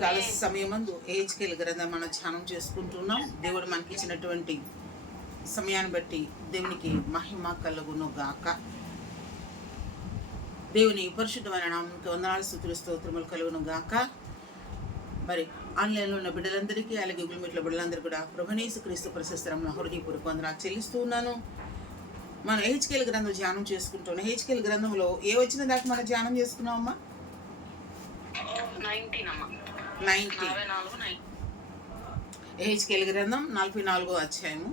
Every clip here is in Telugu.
కాల సమయమందు ఏహెచ్కేల్ గ్రంథం మనం ధ్యానం చేసుకుంటున్నాం. దేవుడు మనకి ఇచ్చినటువంటి సమయాన్ని బట్టి దేవునికి మహిమ కలుగును గాక. దేవుని పరిశుద్ధమైన నామమునకు వందనాలు, స్తుతులు, స్తోత్రములు కలుగును గాక. మరి ఆన్లైన్లో ఉన్న బిడ్డలందరికీ, అలాగే గూగుల్ మీట్లో బిడ్డలందరూ కూడా ప్రభువైన యేసుక్రీస్తు ప్రశస్తనామమున హృదయపూర్వక వందనాలు చెల్లిస్తూ ఉన్నాను. మనం ఏహెచ్కేల్ గ్రంథం ధ్యానం చేసుకుంటున్నాం. ఏహెచ్కేల్ గ్రంథంలో ఏ వచ్చిన దాకా మనం ధ్యానం చేసుకున్నామమ్మా? 90. ఏహెచ్కేల్ గ్రంథం 44వ అధ్యాయము.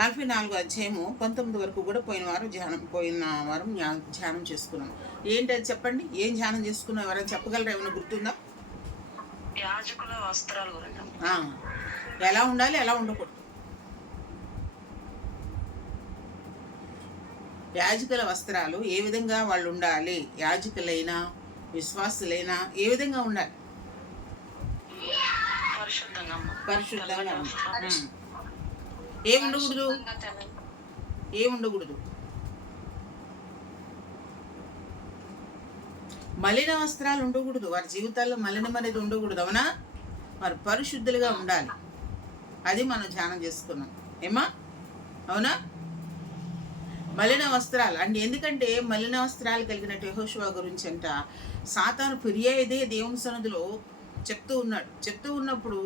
44వ అధ్యాయము 19 వరకు కూడా పోయిన వారం ధ్యానం చేసుకున్నాం. ఏంటి అది చెప్పండి, ఏం ధ్యానం చేసుకున్నాం? ఎవరైనా చెప్పగలరా? ఏమైనా గుర్తుందా? యాజకుల వస్త్రాల గురించి. ఎలా ఉండాలి, ఎలా ఉండకూడదు? యాజకుల వస్త్రాలు ఏ విధంగా వాళ్ళు ఉండాలి? యాజకులైనా విశ్వాసులైనా ఏ విధంగా ఉండాలి? పరిశుద్ధంగా. ఏముండకూడదు? మలిన వస్త్రాలు ఉండకూడదు. వారి జీవితాల్లో మలినం అనేది ఉండకూడదు. అవునా? వారు పరిశుద్ధులుగా ఉండాలి. అది మనం ధ్యానం చేసుకున్నాం. ఏమా? అవునా? మలిన వస్త్రాలు అంటే ఎందుకంటే మలిన వస్త్రాలు కలిగిన యెహోషువ గురించి అంట సాతాను ఫిర్యాదే దేవుని సన్నిధిలో చెప్తూ ఉన్నప్పుడు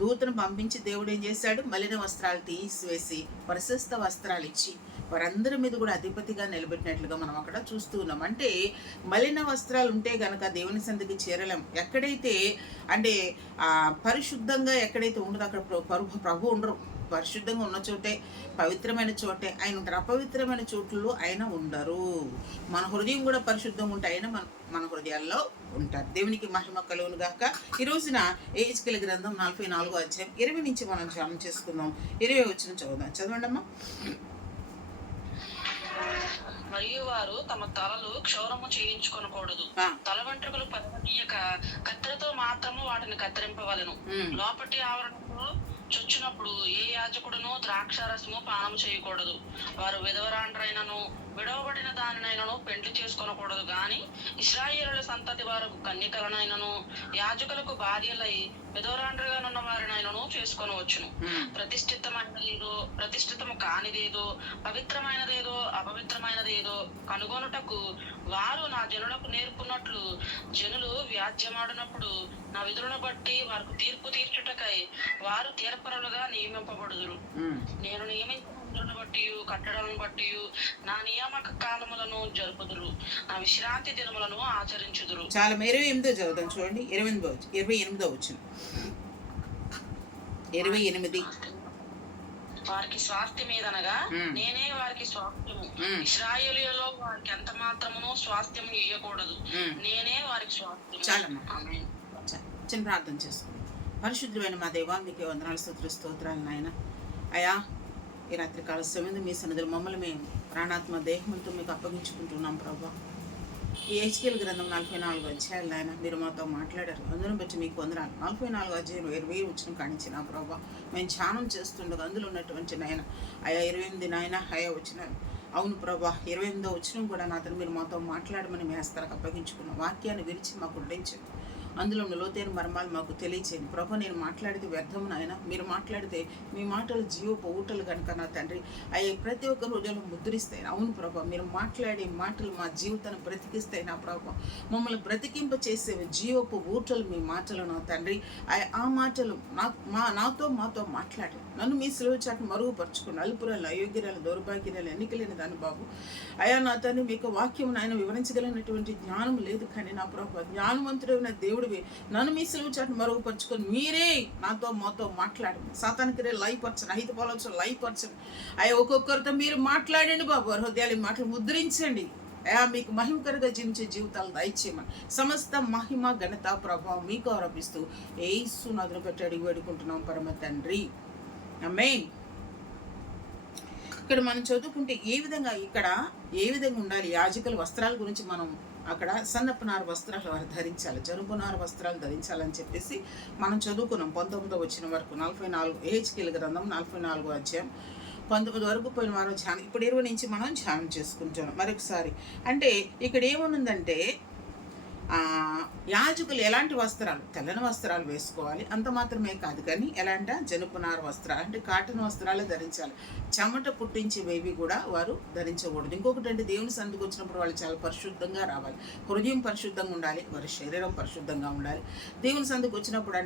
దూతను పంపించి దేవుడు ఏం చేశాడు? మలిన వస్త్రాలు తీసివేసి ప్రశస్త వస్త్రాలు ఇచ్చి వారందరి మీద కూడా అధిపతిగా నిలబెట్టినట్లుగా మనం అక్కడ చూస్తూ ఉన్నాం. అంటే మలిన వస్త్రాలు ఉంటే గనక దేవుని సన్నిధికి చేరలేం. ఎక్కడైతే అంటే పరిశుద్ధంగా ఎక్కడైతే ఉండదో అక్కడ ప్రభు ఉండరు. పరిశుద్ధంగా ఉన్న చోటే, పవిత్రమైన చోటే ఆయన ఉంటారు. అపవిత్రమైన చోట్లలో ఆయన ఉండరు. మన హృదయం కూడా పరిశుద్ధంగా ఉంటే ఆయన మన హృదయాల్లో ఉంటారు. దేవునికి మహిమ కలుగును గాక. ఈ రోజున ఏహెచ్కేల్ గ్రంథం 44వ అధ్యాయం 20 నుంచి మనం ధ్యానం చేసుకుందాం. 20 వచనం చదవండి అమ్మా. మరియు వారు తమ తలలు క్షౌరము చేయించుకొనకూడదు, తల వెంట్రుకలు పరమనీయక కత్తెరతో మాత్రము వాటిని కత్తిరింపవలెను. లోపటి ఆవరణలో చొచ్చినప్పుడు ఏ యాజకుడును ద్రాక్షారసము పానం చేయకూడదు. వారు విధవరాండ్రైనను విడవబడిన దానినైనను పెండ్లి చేసుకొనకూడదు గాని ఇశ్రాయేలుల సంతతి వారు కన్యకలనైనను యాజకులకు భార్యలై విధవరాండ్రుగానున్న వారినైనను చేసుకొనవచ్చును. ప్రతిష్ఠితము కానిదేదో, పవిత్రమైనదేదో, అపవిత్రమైనదేదో కనుగొనుటకు వారు నా జనులకు నేర్పున్నట్లు జనులు వ్యాజ్యమాడినప్పుడు నా విధులను బట్టి వారికి తీర్పు తీర్చుటకై వారు తీర్పరులుగా నియమింపబడుదురు. నేను నియమించిన విధులను బట్టి కట్టడలను బట్టి నా నియామక కాలములను జరుపుదురు, నా విశ్రాంతి దినములను ఆచరించుదురు. చాలా 28 చదువుతాం చూడండి. 28 వచ్చిన 28 వారికి స్వాస్థ్యమేదనగా నేనే వారికి స్వాస్థ్యము. ఇశ్రాయేలులో వారికి ఎంత మాత్రమును స్వాస్థ్యము ఇయ్యకూడదు, నేనే వారికి స్వాస్థ్యము. చిన్న ప్రార్థన చేసుకుందాం. పరిశుద్ధమైన మా దేవా, మీకు వందనాలు, స్తుతులు, స్తోత్రాలు నాయన. అయా, ఈ రాత్రికాల సమయంలో మీ సన్నిధిలో మమ్మల్ని మేము ప్రాణాత్మ దేహంతో మీకు అప్పగించుకుంటున్నాం ప్రభా. ఈ ఏహెచ్కేల్ గ్రంథం 44వ అధ్యాయాలు నాయన మీరు మాతో మాట్లాడారు. అందరం బట్టి మీకు వందనాలు. 44వ అధ్యాయం 20 వచ్చిన కానించిన ప్రభా మేము ధ్యానం చేస్తుండగా అందులో ఉన్నటువంటి నాయన అయా 28 నాయన అయా వచ్చిన అవును ప్రభా 28వ వచ్చిన కూడా నాతో మీరు మాతో మాట్లాడమని మీ హస్తాలకు అప్పగించుకున్న వాక్యాన్ని విరిచి మాకు ఉండించండి. అందులో ఉన్న లోతైన మర్మాలు మాకు తెలియచేయండి ప్రభా. నేను మాట్లాడితే వ్యర్థము నాయన, మీరు మాట్లాడితే మీ మాటలు జీవపు ఊటలు కనుక నా తండ్రి అయ్యే ప్రతి ఒక్క హృదయంలో ముద్రిస్తాయి. అవును ప్రభా, మీరు మాట్లాడే మాటలు మా జీవితాన్ని బ్రతికిస్తాయి నా ప్రభా. మమ్మల్ని బ్రతికింప చేసే జీవపు ఊటలు మీ మాటలు నా తండ్రి. ఆ మాటలు మాతో మాట్లాడి నన్ను మీ సిలువ చాటు మరుగుపరుచుకుని అల్పురాలు, అయోగ్యరాలు, దౌర్భాగ్యాలు, ఎన్నికలేని దాని బాబు అయా నా తండ్రి మీకు వాక్యం ఆయన వివరించగలిగినటువంటి జ్ఞానం లేదు. కానీ నా ప్రభా జ్ఞానవంతుడైన దేవుడివి నన్ను మీ సిలువ చాటు మరుగుపరుచుకొని మీరే మాతో మాట్లాడండి. సాతానికి లయపరచండి, అహిత పోలవచ్చు లయపరచండి. అయ్యా ఒక్కొక్కరితో మీరు మాట్లాడండి బాబు. హృదయాలు మాటలు ముద్రించండి. అయా మీకు మహిమకరంగా జీవించే జీవితాలు దయచేయమని సమస్త మహిమ ఘనత ప్రభావం మీకు ఆరోపిస్తూ యేసు నామమున పెట్టి అడిగి వేడుకుంటున్నాం పరమ తండ్రి, ఆమేన్. ఇక్కడ మనం చదువుకుంటే ఏ విధంగా ఉండాలి యాజకుల వస్త్రాల గురించి మనం అక్కడ సన్నపునార వస్త్రాలు వారు ధరించాలి, జరుపునార వస్త్రాలు ధరించాలని చెప్పేసి మనం చదువుకున్నాం. 19వ వచ్చిన వరకు 44 ఏహెచ్కేల్ గ్రంథం 44వ అధ్యాయం 19 వరకు పోయిన వారం ధ్యానం. ఇప్పుడు 20 నుంచి మనం ధ్యానం చేసుకుంటాం మరొకసారి. అంటే ఇక్కడ ఏమనుందంటే యాజకులు ఎలాంటి వస్త్రాలు, తెల్లని వస్త్రాలు వేసుకోవాలి. అంత మాత్రమే కాదు కానీ ఎలాంటి జనపునార వస్త్రాలు అంటే కాటన్ వస్త్రాలు ధరించాలి. చెమట పుట్టించేవేవి కూడా వారు ధరించకూడదు. ఇంకొకటి అంటే దేవుని సన్నిధికి వచ్చినప్పుడు వాళ్ళు చాలా పరిశుద్ధంగా రావాలి. హృదయం పరిశుద్ధంగా ఉండాలి, వారి శరీరం పరిశుద్ధంగా ఉండాలి. దేవుని సన్నిధికి వచ్చినప్పుడు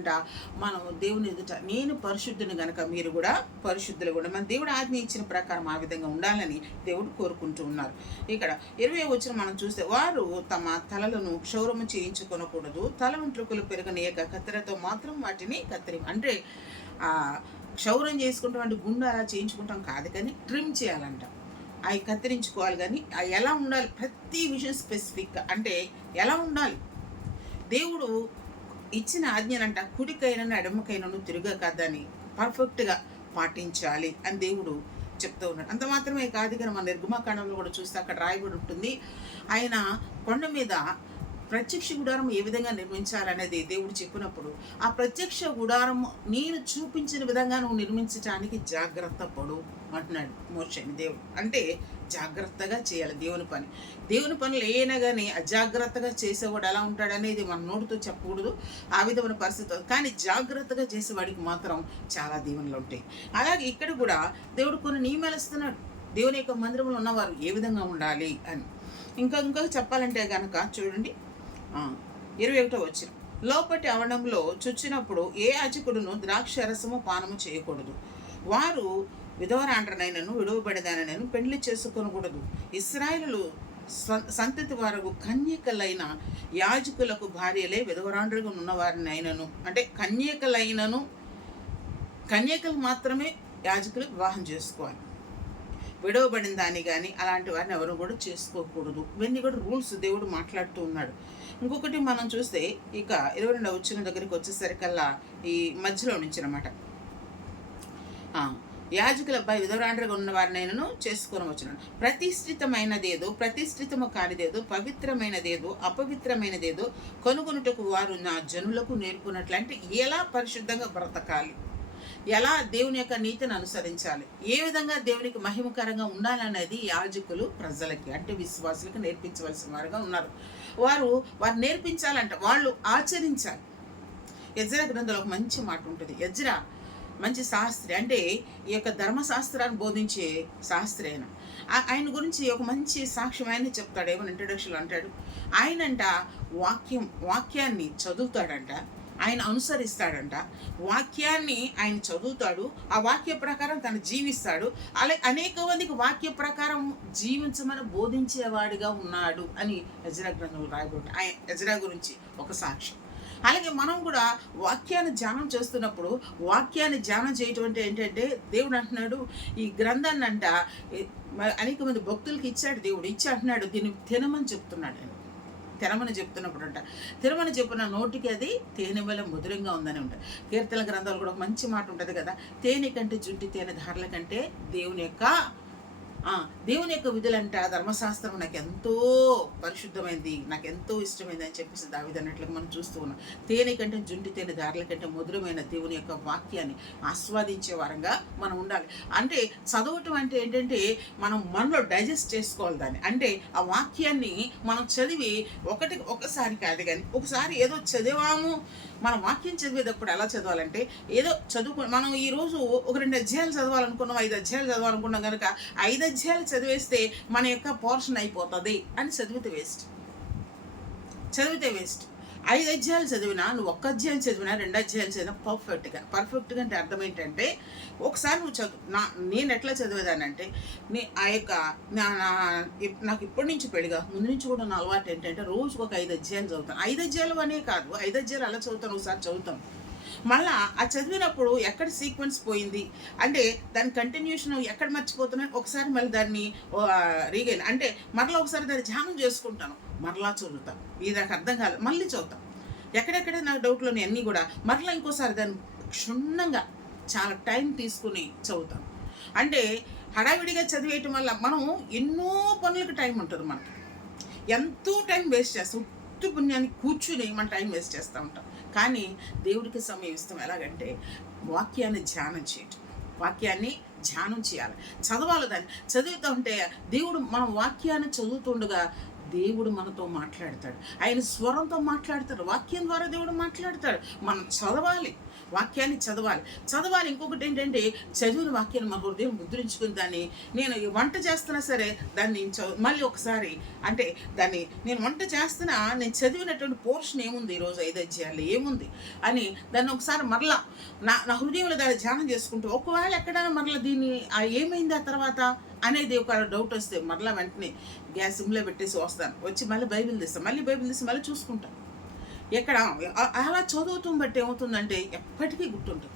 మనం దేవుని ఎదుట నేను పరిశుద్ధిని గనక మీరు కూడా పరిశుద్ధులు కూడా మన దేవుడు ఆజ్ఞ ఇచ్చిన ప్రకారం ఆ విధంగా ఉండాలని దేవుడు కోరుకుంటూ ఉన్నారు. ఇక్కడ 20వ వచనం మనం చూస్తే వారు తమ తలలను క్షౌరము చేయించుకొనకూడదు, తల వెంట్రుకలు పెరగనీయక కత్తెరతో మాత్రం వాటిని అంటే క్షౌరం చేసుకుంటాం అంటే గుండె అలా చేయించుకుంటాం కాదు కానీ ట్రిమ్ చేయాలంట, అవి కత్తిరించుకోవాలి. కానీ అవి ఎలా ఉండాలి, ప్రతి విషయం స్పెసిఫిక్గా అంటే ఎలా ఉండాలి. దేవుడు ఇచ్చిన ఆజ్ఞనంట కుడికైనను ఎడమకైనను తిరగకద్దని పర్ఫెక్ట్గా పాటించాలి అని దేవుడు చెప్తూ ఉన్నాడు. అంత మాత్రమే కాదు కానీ మన నిర్గమాకాండంలో కూడా చూస్తే అక్కడ రాయబడి ఉంటుంది, ఆయన కొండ మీద ప్రత్యక్ష గుడారం ఏ విధంగా నిర్మించాలనేది దేవుడు చెప్పినప్పుడు ఆ ప్రత్యక్ష గుడారం నేను చూపించిన విధంగా నువ్వు నిర్మించడానికి జాగ్రత్త పడు అంటున్నాడు మోషేని దేవుడు. అంటే జాగ్రత్తగా చేయాలి దేవుని పనులు ఏనా కానీ అజాగ్రత్తగా చేసేవాడు ఎలా ఉంటాడనేది మన నోటితో చెప్పకూడదు, ఆ విధమైన పరిస్థితి. కానీ జాగ్రత్తగా చేసేవాడికి మాత్రం చాలా దీవెనలు ఉంటాయి. అలాగే ఇక్కడ కూడా దేవుడు కొన్ని నియమాలు ఇస్తున్నాడు, దేవుని యొక్క మందిరంలో ఉన్నవారు ఏ విధంగా ఉండాలి అని. ఇంకా చెప్పాలంటే కనుక చూడండి 21వ వచనం, లోపటి అవడంలో చుచ్చినప్పుడు ఏ యాజకుడును ద్రాక్షరసము పానము చేయకూడదు, వారు విధవరాండ్రనైనను విడువబడిదానైనను పెళ్లి చేసుకొనకూడదు. ఇశ్రాయేలు సంతతి వారు కన్యకలైన యాజకులకు భార్యలే విధవరాండ్రుగా ఉన్నవారినైనను అంటే కన్యకలు మాత్రమే యాజకులు వివాహం చేసుకోవాలి. విడవబడిన దాన్ని కానీ అలాంటి వారిని ఎవరు కూడా చేసుకోకూడదు. ఇవన్నీ కూడా రూల్స్ దేవుడు మాట్లాడుతూ ఉన్నాడు. ఇంకొకటి మనం చూస్తే ఇక 22వ వచనం దగ్గరికి వచ్చేసరికల్లా ఈ మధ్యలో నుంచి అనమాట, యాజకుల అబ్బాయి విధవరాండ్రగా ఉన్న వారినైనను చేసుకొని వచ్చినాడు. ప్రతిష్ఠితమైనదేదో ప్రతిష్ఠితము కానిదేదో పవిత్రమైనదేదో అపవిత్రమైనదేదో కనుగొనుటకు వారు నా జనులకు నేర్పునట్లు. అంటే ఎలా పరిశుద్ధంగా బ్రతకాలి, ఎలా దేవుని యొక్క నీతిని అనుసరించాలి, ఏ విధంగా దేవునికి మహిమకరంగా ఉండాలనేది యాజకులు ప్రజలకి అంటే విశ్వాసులకు నేర్పించవలసిన వారుగా ఉన్నారు. వారు నేర్పించాలంట, వాళ్ళు ఆచరించాలి. ఎజ్రా గ్రంథంలో ఒక మంచి మాట ఉంటుంది. ఎజ్రా మంచి శాస్త్రి, అంటే ఈ యొక్క ధర్మశాస్త్రాన్ని బోధించే శాస్త్రి ఆయన గురించి ఒక మంచి సాక్ష్యం ఆయన చెప్తాడు. ఏమని ఇంట్రడక్షన్లో అంటాడు, ఆయనంట వాక్యాన్ని చదువుతాడంట, ఆయన అనుసరిస్తాడంట, వాక్యాన్ని ఆయన చదువుతాడు, ఆ వాక్య ప్రకారం తను జీవిస్తాడు, అలాగే అనేక మందికి వాక్య ప్రకారం జీవించమని బోధించేవాడిగా ఉన్నాడు అని ఎజ్రా గ్రంథంలో రాయబడి ఎజ్రా గురించి ఒక సాక్ష్యం. అలాగే మనం కూడా వాక్యాన్ని ధ్యానం చేస్తున్నప్పుడు వాక్యాన్ని ధ్యానం చేయటం అంటే ఏంటంటే దేవుడు అంటున్నాడు ఈ గ్రంథాన్ని అనేక మంది భక్తులకి ఇచ్చాడు, దేవుడు ఇచ్చి అంటున్నాడు దీన్ని తినమని చెప్తున్నాడు. తినమని చెప్తున్నప్పుడు తినమని చెప్పిన నోటికి అది తేనె వల్ల మధురంగా ఉందని ఉంటుంది. కీర్తన గ్రంథాలు కూడా ఒక మంచి మాట ఉంటుంది కదా, తేనె కంటే జుట్టి తేనె ధారల కంటే దేవుని యొక్క విధులంట ధర్మశాస్త్రం నాకు ఎంతో పరిశుద్ధమైంది, నాకు ఎంతో ఇష్టమైంది అని చెప్పేసి దావీదు అన్నట్లుగా మనం చూస్తూ ఉన్నాం. తేనె కంటే జుంటి తేనె దారుల కంటే మధురమైన దేవుని యొక్క వాక్యాన్ని ఆస్వాదించే వారంగా మనం ఉండాలి. అంటే చదవటం అంటే ఏంటంటే మనం మనలో డైజెస్ట్ చేసుకోవాలి దాన్ని. అంటే ఆ వాక్యాన్ని మనం చదివి ఒకసారి కాదు కానీ ఒకసారి ఏదో చదివాము, మనం వాక్యం చదివేటప్పుడు ఎలా చదవాలంటే ఏదో మనం ఈరోజు ఒక 2 అధ్యాయాలు చదవాలనుకున్నాం, 5 అధ్యాయాలు చదవాలనుకున్నాం కనుక 5 అధ్యాయాలు చదివేస్తే మన యొక్క పోర్షన్ అయిపోతుంది అని చదివితే వేస్ట్. 5 అధ్యాయాలు చదివినా నువ్వు 1 అధ్యాయం చదివినా 2 అధ్యాయాలు చదివినా పర్ఫెక్ట్గా అంటే అర్థం ఏంటంటే ఒకసారి నువ్వు నేను ఎట్లా చదివేదానంటే నాకు ఇప్పటి నుంచి పెళ్ళిగా ముందు నుంచి కూడా నా అలవాటు ఏంటంటే రోజుకు ఒక 5 అధ్యాయాలు చదువుతాను. 5 అధ్యాయాలు అనే కాదు, 5 అధ్యాయాలు అలా చదువుతాను, ఒకసారి చదువుతాను. మళ్ళీ ఆ చదివినప్పుడు ఎక్కడ సీక్వెన్స్ పోయింది అంటే దాని కంటిన్యూషన్ ఎక్కడ మర్చిపోతున్నాను ఒకసారి మళ్ళీ దాన్ని రీగైన్ అంటే మరలా ఒకసారి దాన్ని ధ్యానం చేసుకుంటాను, మరలా చదువుతాను. ఇది నాకు అర్థం కాలేదు మళ్ళీ చదువుతాను, ఎక్కడెక్కడ నాకు డౌట్లోని అన్నీ కూడా మరలా ఇంకోసారి దాన్ని క్షుణ్ణంగా చాలా టైం తీసుకుని చదువుతాను. అంటే హడావిడిగా చదివేయటం వల్ల మనం ఎన్నో పనులకు టైం ఉంటుంది, మనకి ఎంతో టైం వేస్ట్ చేస్తాం, ఉత్తి పుణ్యాన్ని కూర్చుని మనం టైం వేస్ట్ చేస్తూ ఉంటాం. కానీ దేవుడికి సమయం ఇస్తాం ఎలాగంటే వాక్యాన్ని ధ్యానం చేయటం, వాక్యాన్ని ధ్యానం చేయాలి, చదవాలి. దాన్ని చదువుతూ ఉంటే దేవుడు మనం వాక్యాన్ని చదువుతుండగా దేవుడు మనతో మాట్లాడతాడు. ఆయన స్వరంతో మాట్లాడతాడు. వాక్యం ద్వారా దేవుడు మాట్లాడతాడు. మనం చదవాలి, వాక్యాన్ని చదవాలి. ఇంకొకటి ఏంటంటే, చదివిన వాక్యాన్ని మన హృదయం ముద్రించుకుని దాన్ని నేను వంట చేస్తున్నా సరే దాన్ని మళ్ళీ ఒకసారి అంటే దాన్ని నేను వంట చేస్తున్నా నేను చదివినటువంటి పోర్షన్ ఏముంది, ఈరోజు 5 అధ్యాయాలు ఏముంది అని దాన్ని ఒకసారి మరలా నా హృదయంలో దాన్ని ధ్యానం చేసుకుంటూ, ఒకవేళ ఎక్కడైనా మరలా దీన్ని ఏమైంది ఆ తర్వాత అనేది ఒక డౌట్ వస్తే మరలా వెంటనే గ్యాస్ సిమ్లో పెట్టేసి వస్తాను, వచ్చి మళ్ళీ బైబిల్ తీస్తాను, మళ్ళీ చూసుకుంటాను. ఎక్కడ అలా చదువుతాం బట్టి ఏమవుతుందంటే ఎప్పటికీ గుర్తుంటుంది.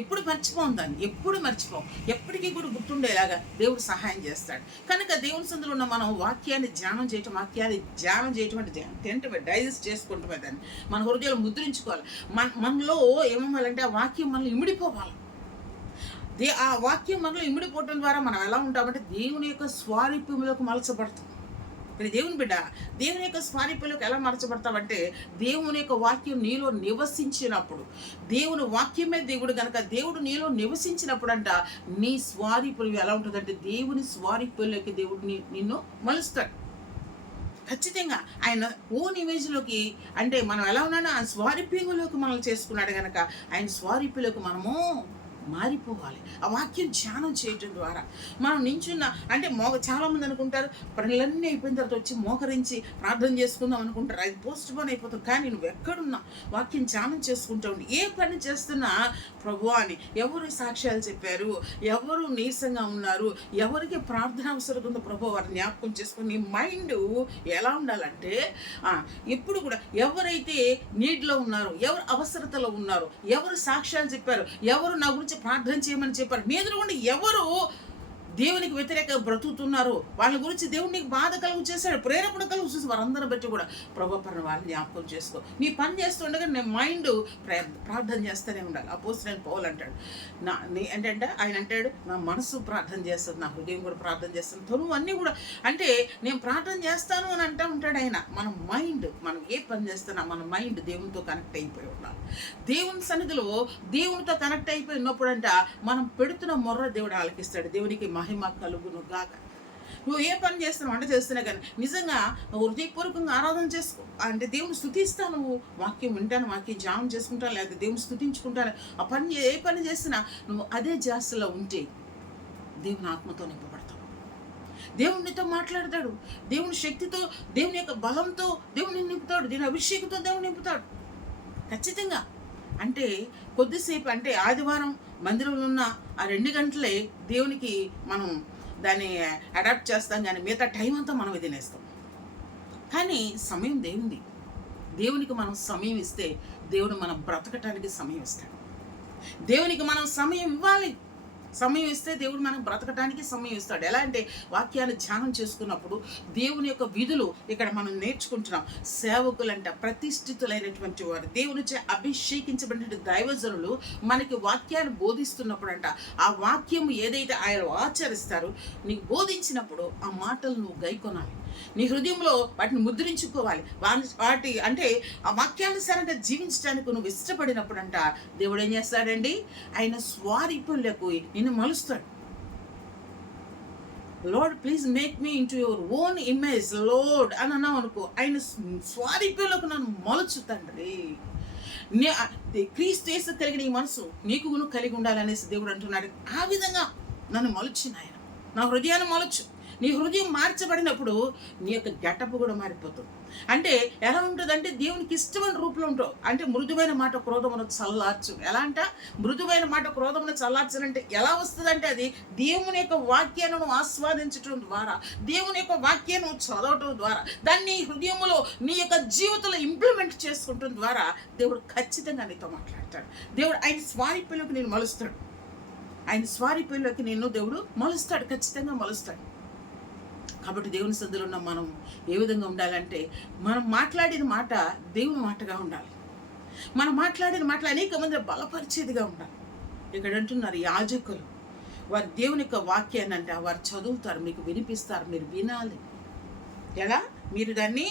ఎప్పుడు మర్చిపోం దాన్ని, ఎప్పటికీ కూడా గుర్తుండేలాగా దేవుడు సహాయం చేస్తాడు. కనుక దేవుని సందులో ఉన్న మనం వాక్యాన్ని ధ్యానం చేయటం అంటే తింటమే, డైజెస్ట్ చేసుకుంటమే, దాన్ని మన హృదయాలు ముద్రించుకోవాలి. మనలో ఏమవ్వాలంటే ఆ వాక్యం మనల్ని ఇమిడిపోవాలి. ఆ వాక్యం మనలో ఇమిడిపోవటం ద్వారా మనం ఎలా ఉంటామంటే దేవుని యొక్క స్వారూప్యంలోకి మలచబడతాం. దేవుని బిడ్డ, దేవుని యొక్క స్వారూప్యంలోకి ఎలా మలచబడతామంటే దేవుని యొక్క వాక్యం నీలో నివసించినప్పుడు, దేవుని వాక్యమే దేవుడు కనుక దేవుడు నీలో నివసించినప్పుడు అంట నీ స్వారూప్యం ఎలా ఉంటుందంటే దేవుని స్వారూప్యంలోకి దేవుడు నిన్ను మలుస్తాడు. ఖచ్చితంగా ఆయన ఓన్ ఇమేజ్లోకి, అంటే మనం ఎలా ఉన్నానో ఆయన స్వారూప్యంలోకి మనల్ని చేసుకున్నాడు కనుక ఆయన స్వారూప్యంలోకి మనము మారిపోవాలి. ఆ వాక్యం ధ్యానం చేయటం ద్వారా మనం నించున్న అంటే చాలామంది అనుకుంటారు పనులన్నీ అయిపోయిన తర్వాత వచ్చి మోకరించి ప్రార్థన చేసుకుందాం అనుకుంటారు. అది పోస్ట్ పోన్ అయిపోతుంది. కానీ నువ్వు ఎక్కడున్నా వాక్యం ధ్యానం చేసుకుంటూ ఉండి ఏ పని చేస్తున్నా ప్రభువా అని ఎవరు సాక్ష్యాలు చెప్పారు, ఎవరు నీరసంగా ఉన్నారు, ఎవరికి ప్రార్థన అవసరం ఉందో ప్రభు వారిని జ్ఞాపకం చేసుకుని నీ మైండ్ ఎలా ఉండాలంటే ఎప్పుడు కూడా ఎవరైతే నీడ్లో ఉన్నారో, ఎవరు అవసరతలో ఉన్నారో, ఎవరు సాక్ష్యాలు చెప్పారు, ఎవరు నా గురించి ప్రార్థన చేయమని చెప్పారు, మీ ఎదురుగుండా ఎవరు దేవునికి వ్యతిరేక బ్రతుకుతున్నారు వాళ్ళ గురించి దేవుడు నీకు బాధ కలుగు చేశాడు, ప్రేరేపణ కలుగు చేసి వారందరిని బట్టి కూడా ప్రభుపరణ వాళ్ళని జ్ఞాపకం చేసుకో. నీ పని చేస్తుండగా నేను మైండ్ ప్రార్థన చేస్తూనే ఉండాలి. అపోస్తలుడైన పౌలు అంటాడు ఏంటంటే ఆయన అంటాడు నా మనసు ప్రార్థన చేస్తుంది, నా హృదయం కూడా ప్రార్థన చేస్తుంది, తను అన్నీ కూడా అంటే నేను ప్రార్థన చేస్తాను అని అంటూ ఉంటాడు ఆయన. మనం ఏ పని చేస్తున్నా మన మైండ్ దేవునితో కనెక్ట్ అయిపోయి ఉండాలి. దేవుని సన్నిధిలో దేవునితో కనెక్ట్ అయిపోయి ఉన్నప్పుడు అంట మనం పెడుతున్న మొర్ర దేవుడు ఆలకిస్తాడు. దేవునికి మహిమ కలుగును గాక. నువ్వు ఏ పని చేస్తున్నావు, వంట చేస్తున్నా కానీ నిజంగా హృదయపూర్వకంగా ఆరాధన చేసుకో. అంటే దేవుని స్తుతిస్తా, నువ్వు వాక్యం వింటాను, వాక్యం ధ్యానం చేసుకుంటాను, లేకపోతే దేవుని స్తుతించుకుంటాను. ఆ పని ఏ పని చేసినా నువ్వు అదే జాస్తిలో ఉంటే దేవుని ఆత్మతో నింపబడతావు. దేవునితో మాట్లాడతాడు, దేవుని శక్తితో, దేవుని యొక్క బలంతో దేవుని నింపుతాడు, దేవుని అభిషేకంతో దేవుని నింపుతాడు. ఖచ్చితంగా అంటే కొద్దిసేపు అంటే ఆదివారం మందిరంలో ఉన్న ఆ 2 గంటలే దేవునికి మనం దాన్ని అడాప్ట్ చేస్తాం, కానీ మిగతా టైం అంతా మనం తినేస్తాం. కానీ సమయం దేవునికి మనం సమయం ఇస్తే దేవుడు మనం బ్రతకటానికి సమయం ఇస్తాడు. దేవునికి మనం సమయం ఇవ్వాలి. సమయం ఇస్తే దేవుడు మనకు బ్రతకటానికి సమయం ఇస్తాడు. ఎలా అంటే వాక్యాన్ని ధ్యానం చేసుకున్నప్పుడు దేవుని యొక్క విధులు ఇక్కడ మనం నేర్చుకుంటున్నాం. సేవకులంట ప్రతిష్ఠితులైనటువంటి వారు, దేవునిచే అభిషేకించబడిన దైవజనులు మనకి వాక్యాన్ని బోధిస్తున్నప్పుడు అంట ఆ వాక్యం ఏదైతే ఆయన ఆచరిస్తారో నీకు బోధించినప్పుడు ఆ మాటలు నువ్వు గైకొనాలి. నీ హృదయంలో వాటిని ముద్రించుకోవాలి. వాటి అంటే ఆ వాక్యానుసారంగా జీవించడానికి నువ్వు ఇష్టపడినప్పుడు అంట దేవుడు ఏం చేస్తాడండి, ఆయన స్వారూప్యంలోకి నిన్ను మలుస్తాడు. Lord please make me into your own image Lord అని అన్నావు అనుకో, ఆయన స్వారూప్యంలోకి నన్ను మలుచు తండ్రి. క్రీస్తు యేసు కలిగిన ఈ మనసు నీకు నువ్వు కలిగి ఉండాలనేసి దేవుడు అంటున్నాడు. ఆ విధంగా నన్ను మలుచు నాయన, నా హృదయాన్ని మలుచు. నీ హృదయం మార్చబడినప్పుడు నీ యొక్క గెటప్ కూడా మారిపోతుంది. అంటే ఎలా ఉంటుందంటే దేవునికి ఇష్టమైన రూపంలో ఉంటావు. అంటే మృదువైన మాట క్రోధమును చల్లార్చు. ఎలా అంట మృదువైన మాట క్రోధమును చల్లార్చనంటే ఎలా వస్తుందంటే అది దేవుని యొక్క వాక్యాన్ని ఆస్వాదించడం ద్వారా, దేవుని యొక్క వాక్యాన్ని చదవటం ద్వారా, దాన్ని హృదయంలో నీ యొక్క జీవితంలో ఇంప్లిమెంట్ చేసుకుంటం ద్వారా దేవుడు ఖచ్చితంగా నీతో మాట్లాడతాడు. దేవుడు ఆయన స్వారూప్యంలోకి నేను మలుస్తాడు. ఆయన స్వారూప్యంలోకి నిన్ను దేవుడు మలుస్తాడు, ఖచ్చితంగా మలుస్తాడు. కాబట్టి దేవుని సన్నిధిలో ఉన్న మనం ఏ విధంగా ఉండాలంటే మనం మాట్లాడిన మాట దేవుని మాటగా ఉండాలి. మనం మాట్లాడిన మాటలు అనేక మంది బలపరిచేదిగా ఉండాలి. ఇక్కడ అంటున్నారు యాజకులు, వారు దేవుని యొక్క వాక్యాన్ని అంటే వారు చదువుతారు, మీకు వినిపిస్తారు, మీరు వినాలి. ఎలా మీరు దాన్ని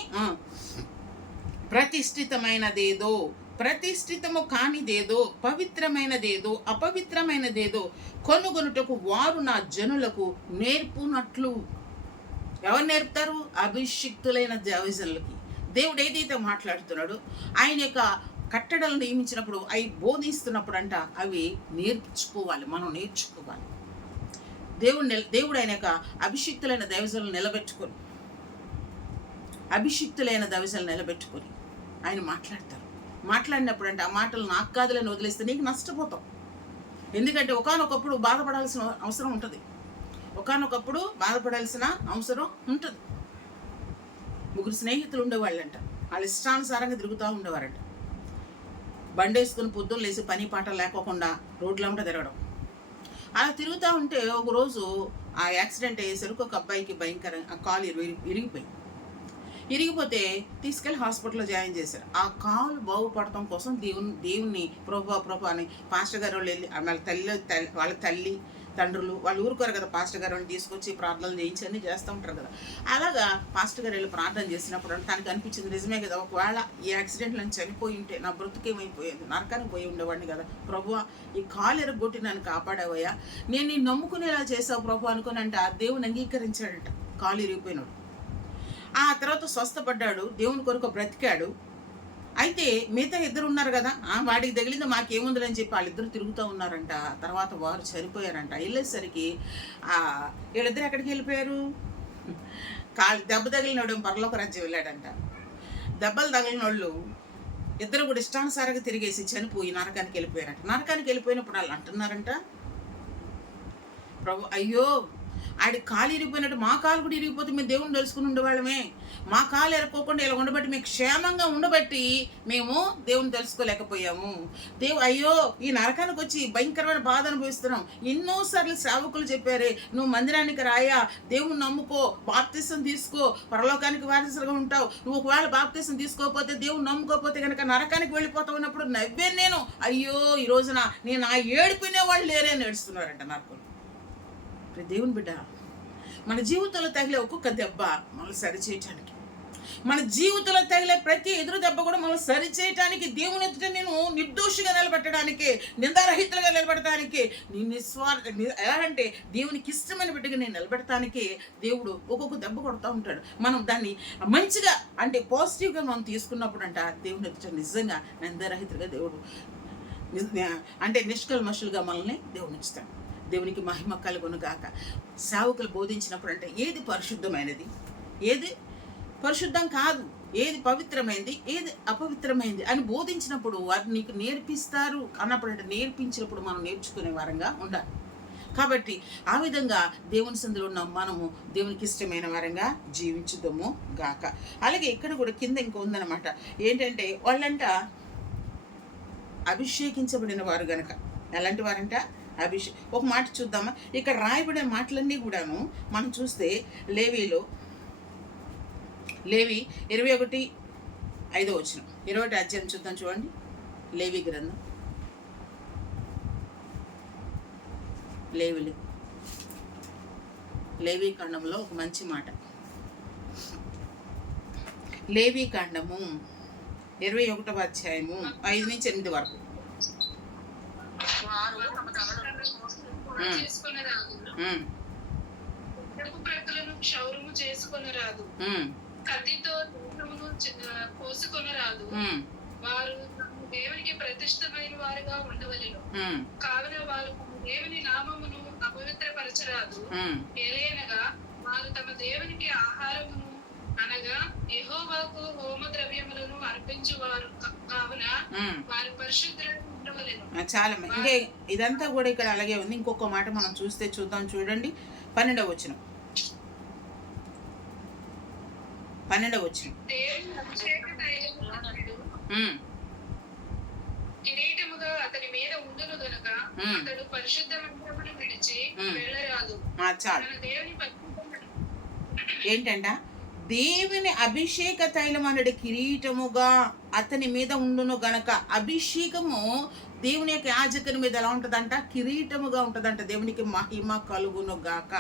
ప్రతిష్ఠితమైనదేదో, ప్రతిష్ఠితము కానిదేదో, పవిత్రమైనదేదో, అపవిత్రమైనదేదో కనుగొనుటకు వారు నా జనులకు నేర్పునట్లు. ఎవరు నేర్పుతారు? అభిషిక్తులైన దైవజనులకి. దేవుడు ఏదైతే మాట్లాడుతున్నాడో ఆయన యొక్క కట్టడలు నియమించినప్పుడు అవి బోధిస్తున్నప్పుడు అంట అవి నేర్చుకోవాలి, మనం నేర్చుకోవాలి. దేవుడు ఆయన యొక్క అభిషిక్తులైన దైవజనులను నిలబెట్టుకొని ఆయన మాట్లాడతారు. మాట్లాడినప్పుడు అంటే ఆ మాటలు నాకు కాదులని వదిలేస్తే నీకు నష్టపోతావు. ఎందుకంటే ఒకానొకప్పుడు బాధపడాల్సిన అవసరం ఉంటుంది. ముగ్గురు స్నేహితులు ఉండేవాళ్ళంట. వాళ్ళ ఇష్టానుసారంగా తిరుగుతూ ఉండేవారంట. బండేసుకుని పొద్దున్న లేసి పని పాట లేకోకుండా రోడ్లంట తిరగడం. అలా తిరుగుతూ ఉంటే ఒకరోజు ఆ యాక్సిడెంట్ అయ్యేసరికి ఒక అబ్బాయికి భయంకరంగా కాలు ఇరిగిపోతే తీసుకెళ్ళి హాస్పిటల్లో జాయిన్ చేశారు. ఆ కాలు బాగుపడటం కోసం దేవుణ్ణి ప్రభు అని పాస్టర్ గారు వాళ్ళు వెళ్ళి వాళ్ళ తల్లి తండ్రులు వాళ్ళు ఊరుకోరు కదా, పాస్టర్ గారు తీసుకొచ్చి ప్రార్థనలు చేయించి అన్నీ చేస్తూ ఉంటారు కదా. అలాగా పాస్టర్ గారు వెళ్ళి ప్రార్థన చేసినప్పుడు తనకు అనిపించింది, నిజమే కదా, ఒకవేళ ఈ యాక్సిడెంట్లో చనిపోయి ఉంటే నా బ్రతుకేమైపోయేది, నరకానికి పోయి ఉండేవాడిని కదా ప్రభువా, ఈ కాలు ఎరగొట్టి నన్ను కాపాడావయ్యా, నేను నీ నమ్ముకునేలా చేసావు ప్రభు అనుకుని అంటే ఆ దేవుని అంగీకరించాడంట. కాలు ఇరిగిపోయినాడు. ఆ తర్వాత స్వస్థపడ్డాడు, దేవుని కొరకు బ్రతికాడు. అయితే మిగతా ఇద్దరు ఉన్నారు కదా, వాడికి తగిలింది మాకేముందని చెప్పి వాళ్ళిద్దరు తిరుగుతూ ఉన్నారంట. తర్వాత వారు చనిపోయారంట. వెళ్ళేసరికి వీళ్ళిద్దరు ఎక్కడికి వెళ్ళిపోయారు? దెబ్బ తగిలినోడు పరలోక రాజ్యం వెళ్ళాడంట. దెబ్బలు తగిలిన వాళ్ళు ఇద్దరు కూడా ఇష్టానుసారంగా తిరిగేసి చనిపోయి నరకానికి వెళ్ళిపోయారంట. నరకానికి వెళ్ళిపోయినప్పుడు వాళ్ళు అంటున్నారంట, ప్రభు అయ్యో ఆడి కాలు ఇరిగిపోయినట్టు మా కాలు కూడా ఇరిగిపోతే మేము దేవుని తెలుసుకుని ఉండేవాళ్ళమే, మా కాలు ఎరక్కోకుండా ఇలా ఉండబట్టి మేము క్షేమంగా ఉండబట్టి మేము దేవుని తెలుసుకోలేకపోయాము. అయ్యో ఈ నరకానికి వచ్చి భయంకరమైన బాధ అనుభవిస్తున్నాం. ఎన్నోసార్లు సేవకులు చెప్పారే, నువ్వు మందిరానికి రాయా, దేవుని నమ్ముకో, బాప్తిసం తీసుకో, పరలోకానికి వారసులుగా ఉంటావు. నువ్వు ఒకవేళ బాప్తిసం తీసుకోకపోతే, దేవుని నమ్ముకోకపోతే కనుక నరకానికి వెళ్ళిపోతావు అన్నప్పుడు నవ్వాను నేను. అయ్యో ఈ రోజున నేను ఆ ఏడుకునే వాళ్ళు లేరే అని ఏడుస్తున్నారంట నరకులు. దేవుని బిడ్డ, మన జీవితంలో తగిలే ఒక్కొక్క దెబ్బ మనల్ని సరిచేయటానికి, మన జీవితంలో తగిలే ప్రతి ఎదురు దెబ్బ కూడా మనల్ని సరిచేయటానికి, దేవుని ఎదుట నేను నిర్దోషిగా నిలబెట్టడానికి, నిందారహితులుగా నిలబెట్టడానికి, ఎలా అంటే దేవునికి ఇష్టమైన బిడ్డగా నేను నిలబెట్టడానికి దేవుడు ఒక్కొక్క దెబ్బ కొడుతూ ఉంటాడు. మనం దాన్ని మంచిగా అంటే పాజిటివ్గా మనం తీసుకున్నప్పుడు అంట దేవుని ఎదుట నిజంగా నిందారహితులుగా దేవుడు అంటే నిష్కల్మషులుగా మనల్ని దేవుని ఇస్తాడు. దేవునికి మహిమ కలుగును గాక. సేవకులు బోధించినప్పుడు అంటే ఏది పరిశుద్ధమైనది, ఏది పరిశుద్ధం కాదు, ఏది పవిత్రమైనది, ఏది అపవిత్రమైనది అని బోధించినప్పుడు వారు నీకు నేర్పిస్తారు అన్నప్పుడు అంటే నేర్పించినప్పుడు మనం నేర్చుకునే వారంగా ఉండాలి. కాబట్టి ఆ విధంగా దేవుని సందులో ఉన్న మనము దేవునికి ఇష్టమైన వారంగా జీవించుదాము గాక. అలాగే ఇక్కడ కూడా కింద ఇంకో ఉందన్నమాట. ఏంటంటే వాళ్ళంట అభిషేకించబడిన వారు గనక. ఎలాంటి వారంట? ఒక మాట చూద్దామా? ఇక్కడ రాయబడిన మాటలన్నీ కూడాను మనం చూస్తే లేవి 21:5 21 అధ్యాయం చూద్దాం. చూడండి, లేవి గ్రంథం, లేవి కాండంలో ఒక మంచి మాట. లేవి కాండము 21వ అధ్యాయము 5-8 వరకు. క్షౌరము చేసుకొని రాదు, కత్తితో కోసుకొని రాదు, వారు దేవునికి ప్రతిష్టమైన వారుగా ఉండవలెను. కావున వారు దేవుని నామమును అపవిత్రపరచరాదు. ఏలైనగా వారు తమ దేవునికి ఆహారమును అనగా యెహోవాకు హోమ ద్రవ్యములను అర్పించువారు కావున వారు పరిశుద్ధులను ఉండవలెను. చాలా ఇంకా ఇదంతా కూడా ఇక్కడ అలాగే ఉంది. ఇంకొక మాట మనం చూద్దాం. చూడండి, 12వ వచనం. కిరీటముగా అతని మీద ఉండును గనుక అతడు పరిశుద్ధ మందిరమును విడిచి వెళ్ళరాదు. ఏంటంట? దేవుని అభిషేక తైలం అన్నది కిరీటముగా అతని మీద ఉండును గనక. అభిషేకము దేవుని యొక్క యాజకుని మీద ఎలా ఉంటుందంట? కిరీటముగా ఉంటుందంట. దేవునికి మహిమ కలుగును గాక.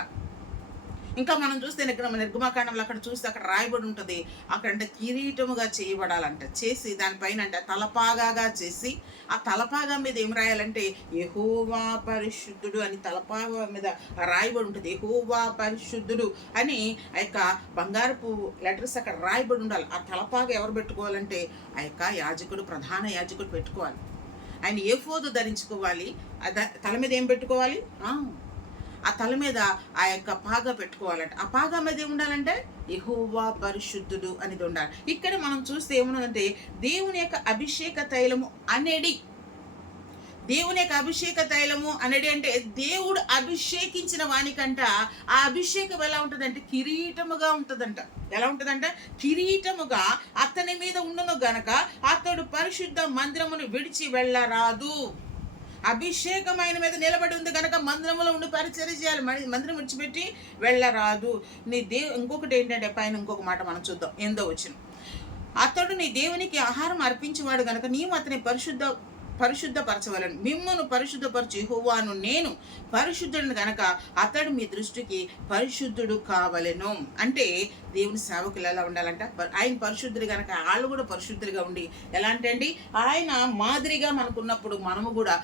ఇంకా మనం చూస్తే నిర్గమకాండంలో అక్కడ చూస్తే అక్కడ రాయబడి ఉంటుంది, అక్కడ అంటే కిరీటముగా చేయబడాలంట, చేసి దానిపైన అంటే తలపాగాగా చేసి ఆ తలపాగా మీద ఏం రాయాలంటే యెహోవా పరిశుద్ధుడు అని తలపాగా మీద రాయబడి ఉంటుంది. యెహోవా పరిశుద్ధుడు అని ఆ యొక్క బంగారపు లెటర్స్ అక్కడ రాయబడి ఉండాలి. ఆ తలపాగా ఎవరు పెట్టుకోవాలంటే ఆ యొక్క యాజకుడు, ప్రధాన యాజకుడు పెట్టుకోవాలి. ఆయన ఏఫోదు ధరించుకోవాలి. తల మీద ఏం పెట్టుకోవాలి, ఆ తల మీద ఆ యొక్క పాగా పెట్టుకోవాలంటే ఆ పాగా మీద ఏముండాలంటే యెహోవా పరిశుద్ధుడు అనేది ఉండాలి. ఇక్కడ మనం చూస్తే ఏమున్నదంటే దేవుని యొక్క అభిషేక తైలము అనేది, దేవుని యొక్క అభిషేక తైలము అనేది అంటే దేవుడు అభిషేకించిన వానికంట ఆ అభిషేకం ఎలా ఉంటుందంటే కిరీటముగా ఉంటుందంట. ఎలా ఉంటుందంట? కిరీటముగా అతని మీద ఉండును గనక అతడు పరిశుద్ధ మందిరమును విడిచి వెళ్ళరాదు. అభిషేకమైన మీద నిలబడి ఉంది కనుక మందిరంలో ఉండి పరిచర్య చేయాలి, మందిరం విడిచిపెట్టి వెళ్ళరాదు. ఇంకొకటి ఏంటంటే పైన ఇంకొక మాట మనం చూద్దాం, 8వ వచనం. అతడు నీ దేవునికి ఆహారం అర్పించేవాడు గనక నీవు అతని పరిశుద్ధపరచవలను. మిమ్మును పరిశుద్ధపరచు యెహోవాను నేను పరిశుద్ధుడు గనక అతడు మీ దృష్టికి పరిశుద్ధుడు కావలెను. అంటే దేవుని సేవకులు ఎలా ఉండాలంట? ఆయన పరిశుద్ధుడు కనుక వాళ్ళు కూడా పరిశుద్ధులుగా ఉండి ఎలా అంటే అండి, ఆయన మాదిరిగా మనకున్నప్పుడు మనము కూడా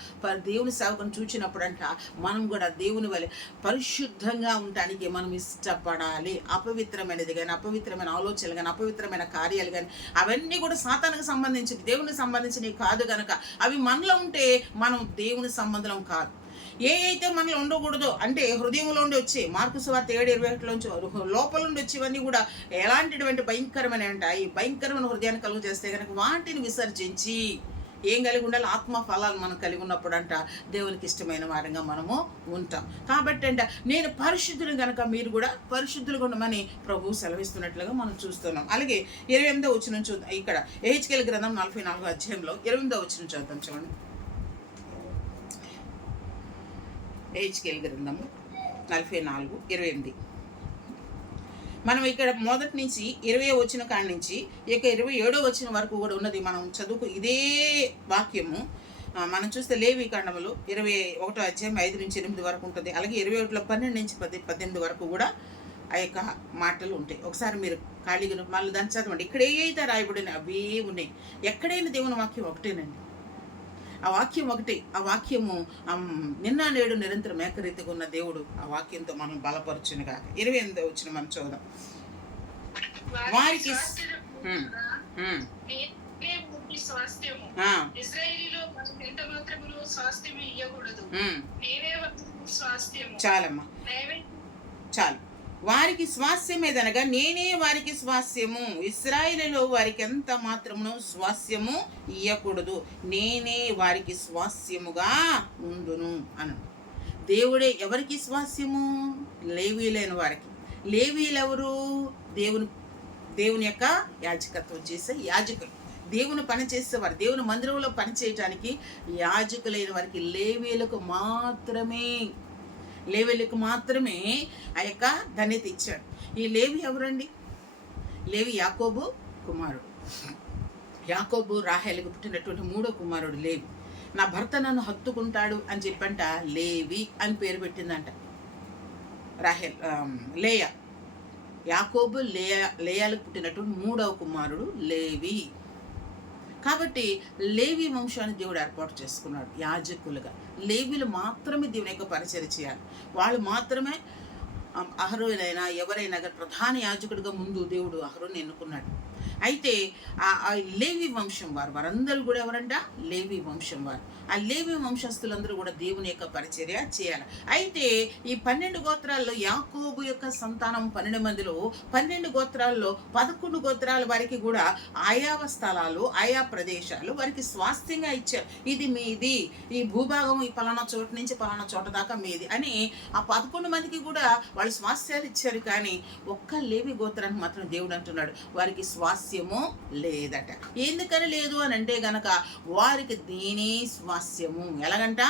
దేవుని సేవకుని చూచినప్పుడు అంట మనం కూడా దేవుని వలె పరిశుద్ధంగా ఉండటానికి మనం ఇష్టపడాలి. అపవిత్రమైనది కానీ, అపవిత్రమైన ఆలోచనలు కానీ, అపవిత్రమైన కార్యాలు కానీ అవన్నీ కూడా సాతానికి సంబంధించి దేవునికి సంబంధించినవి కాదు కనుక అవి మనలో ఉంటే మనం దేవుని సంబంధం కాదు. ఏ అయితే మనలో ఉండకూడదో అంటే హృదయంలో ఉండి వచ్చి మార్కు సువార్త 7:21 లోపల నుండి వచ్చేవన్నీ కూడా ఎలాంటిటువంటి భయంకరమైన ఉంటాయి. భయంకరమైన హృదయాన్ని కలుగు చేస్తే కనుక వాటిని విసర్జించి ఏం కలిగి ఉండాలి? ఆత్మ ఫలాలు మనం కలిగి ఉన్నప్పుడు అంట దేవునికి ఇష్టమైన వారంగా మనము ఉంటాం. కాబట్టి అంట నేను పరిశుద్ధులు కనుక మీరు కూడా పరిశుద్ధులుగా ఉండమని ప్రభువు సెలవిస్తున్నట్లుగా మనం చూస్తున్నాం. అలాగే 28వ వచనం చూద్దాం. ఇక్కడ యెహెజ్కేలు గ్రంథం 44వ అధ్యాయంలో 28వ వచనం చూద్దాం. చూడండి, యెహెజ్కేలు గ్రంథము 44:28. మనం ఇక్కడ మొదటి నుంచి 20వ వచనం కాడి నుంచి ఇక 27వ వచనం వరకు కూడా ఉన్నది మనం చదువుకు ఇదే వాక్యము. మనం చూస్తే లేవి కాండములు 21వ అధ్యాయం 5 నుంచి 8 వరకు ఉంటుంది. అలాగే 21లో 12 నుంచి 18 వరకు కూడా ఆ యొక్క మాటలు ఉంటాయి. ఒకసారి మీరు ఖాళీగా మళ్ళీ దాన్ని చదవండి. ఇక్కడ ఏదైతే రాయబడిన అవే ఉన్నాయి. ఎక్కడైనా దేవుని వాక్యం ఒకటేనండి. ఆ వాక్యం ఒకటి. ఆ వాక్యము నిన్న నేడు నిరంతరం ఏకరీతిగా ఉన్న దేవుడు ఆ వాక్యంతో మనం బలపరచునుగా. 28వ వచనం మనం చూద్దాం. వారికి చాలమ్మా, చాలు. వారికి స్వాస్యమేదనగా నేనే వారికి స్వాస్యము, ఇశ్రాయేలులో వారికి ఎంత మాత్రమును స్వాస్యము ఇయ్యకూడదు, నేనే వారికి స్వాస్యముగా ఉండును అను. దేవుడే ఎవరికి స్వాస్యము? లేవీలైన వారికి. లేవీలు ఎవరు? దేవుని యొక్క యాజకత్వం చేసే యాజకులు, దేవుని పని చేసేవారు. దేవుని మందిరంలో పని చేయటానికి యాజకులైన వారికి లేవీలకు మాత్రమే ఆ యొక్క ధన్యత ఇచ్చాడు. ఈ లేవి ఎవరండి? లేవి యాకోబు కుమారుడు. యాకోబు రాహేలుకు పుట్టినటువంటి 3వ కుమారుడు లేవి. నా భర్త నన్ను హత్తుకుంటాడు అని చెప్పంట లేవి అని పేరు పెట్టిందంట లేయా. యాకోబు లేయాలకు పుట్టినటువంటి 3వ కుమారుడు లేవి. కాబట్టి లేవి వంశాన్ని దేవుడు ఏర్పాటు చేసుకున్నాడు యాజకులుగా. లేవీలు మాత్రమే దేవుని యొక్క పరిచర్య చేయాలి. వాళ్ళు మాత్రమే అహరోనైనా ఎవరైనా ప్రధాన యాజకుడిగా ముందు దేవుడు అహరోను ఎన్నుకున్నాడు. అయితే ఆ లేవి వంశం వారందరూ కూడా ఎవరంట? లేవి వంశం వారు. ఆ లేవి వంశస్థులందరూ కూడా దేవుని యొక్క పరిచర్య చేయాలి. అయితే ఈ 12 గోత్రాల్లో యాకోబు యొక్క సంతానం 12 మందిలో 12 గోత్రాల్లో 11 గోత్రాల వారికి కూడా ఆయా స్థలాలు, ఆయా ప్రదేశాలు వారికి స్వాస్థ్యంగా ఇచ్చారు. ఇది మీది, ఈ భూభాగం ఈ పలానా చోట నుంచి పలానా చోట దాకా మీది అని ఆ 11 మందికి కూడా వాళ్ళు స్వాస్థ్యాలు ఇచ్చారు. కానీ ఒక్క లేవి గోత్రానికి మాత్రం దేవుడు అంటున్నాడు వారికి స్వాస్థ్యము లేదట. ఎందుకని లేదు అని అంటే గనక వారికి దేని స్వాస్థ్యము ఎలాగంట?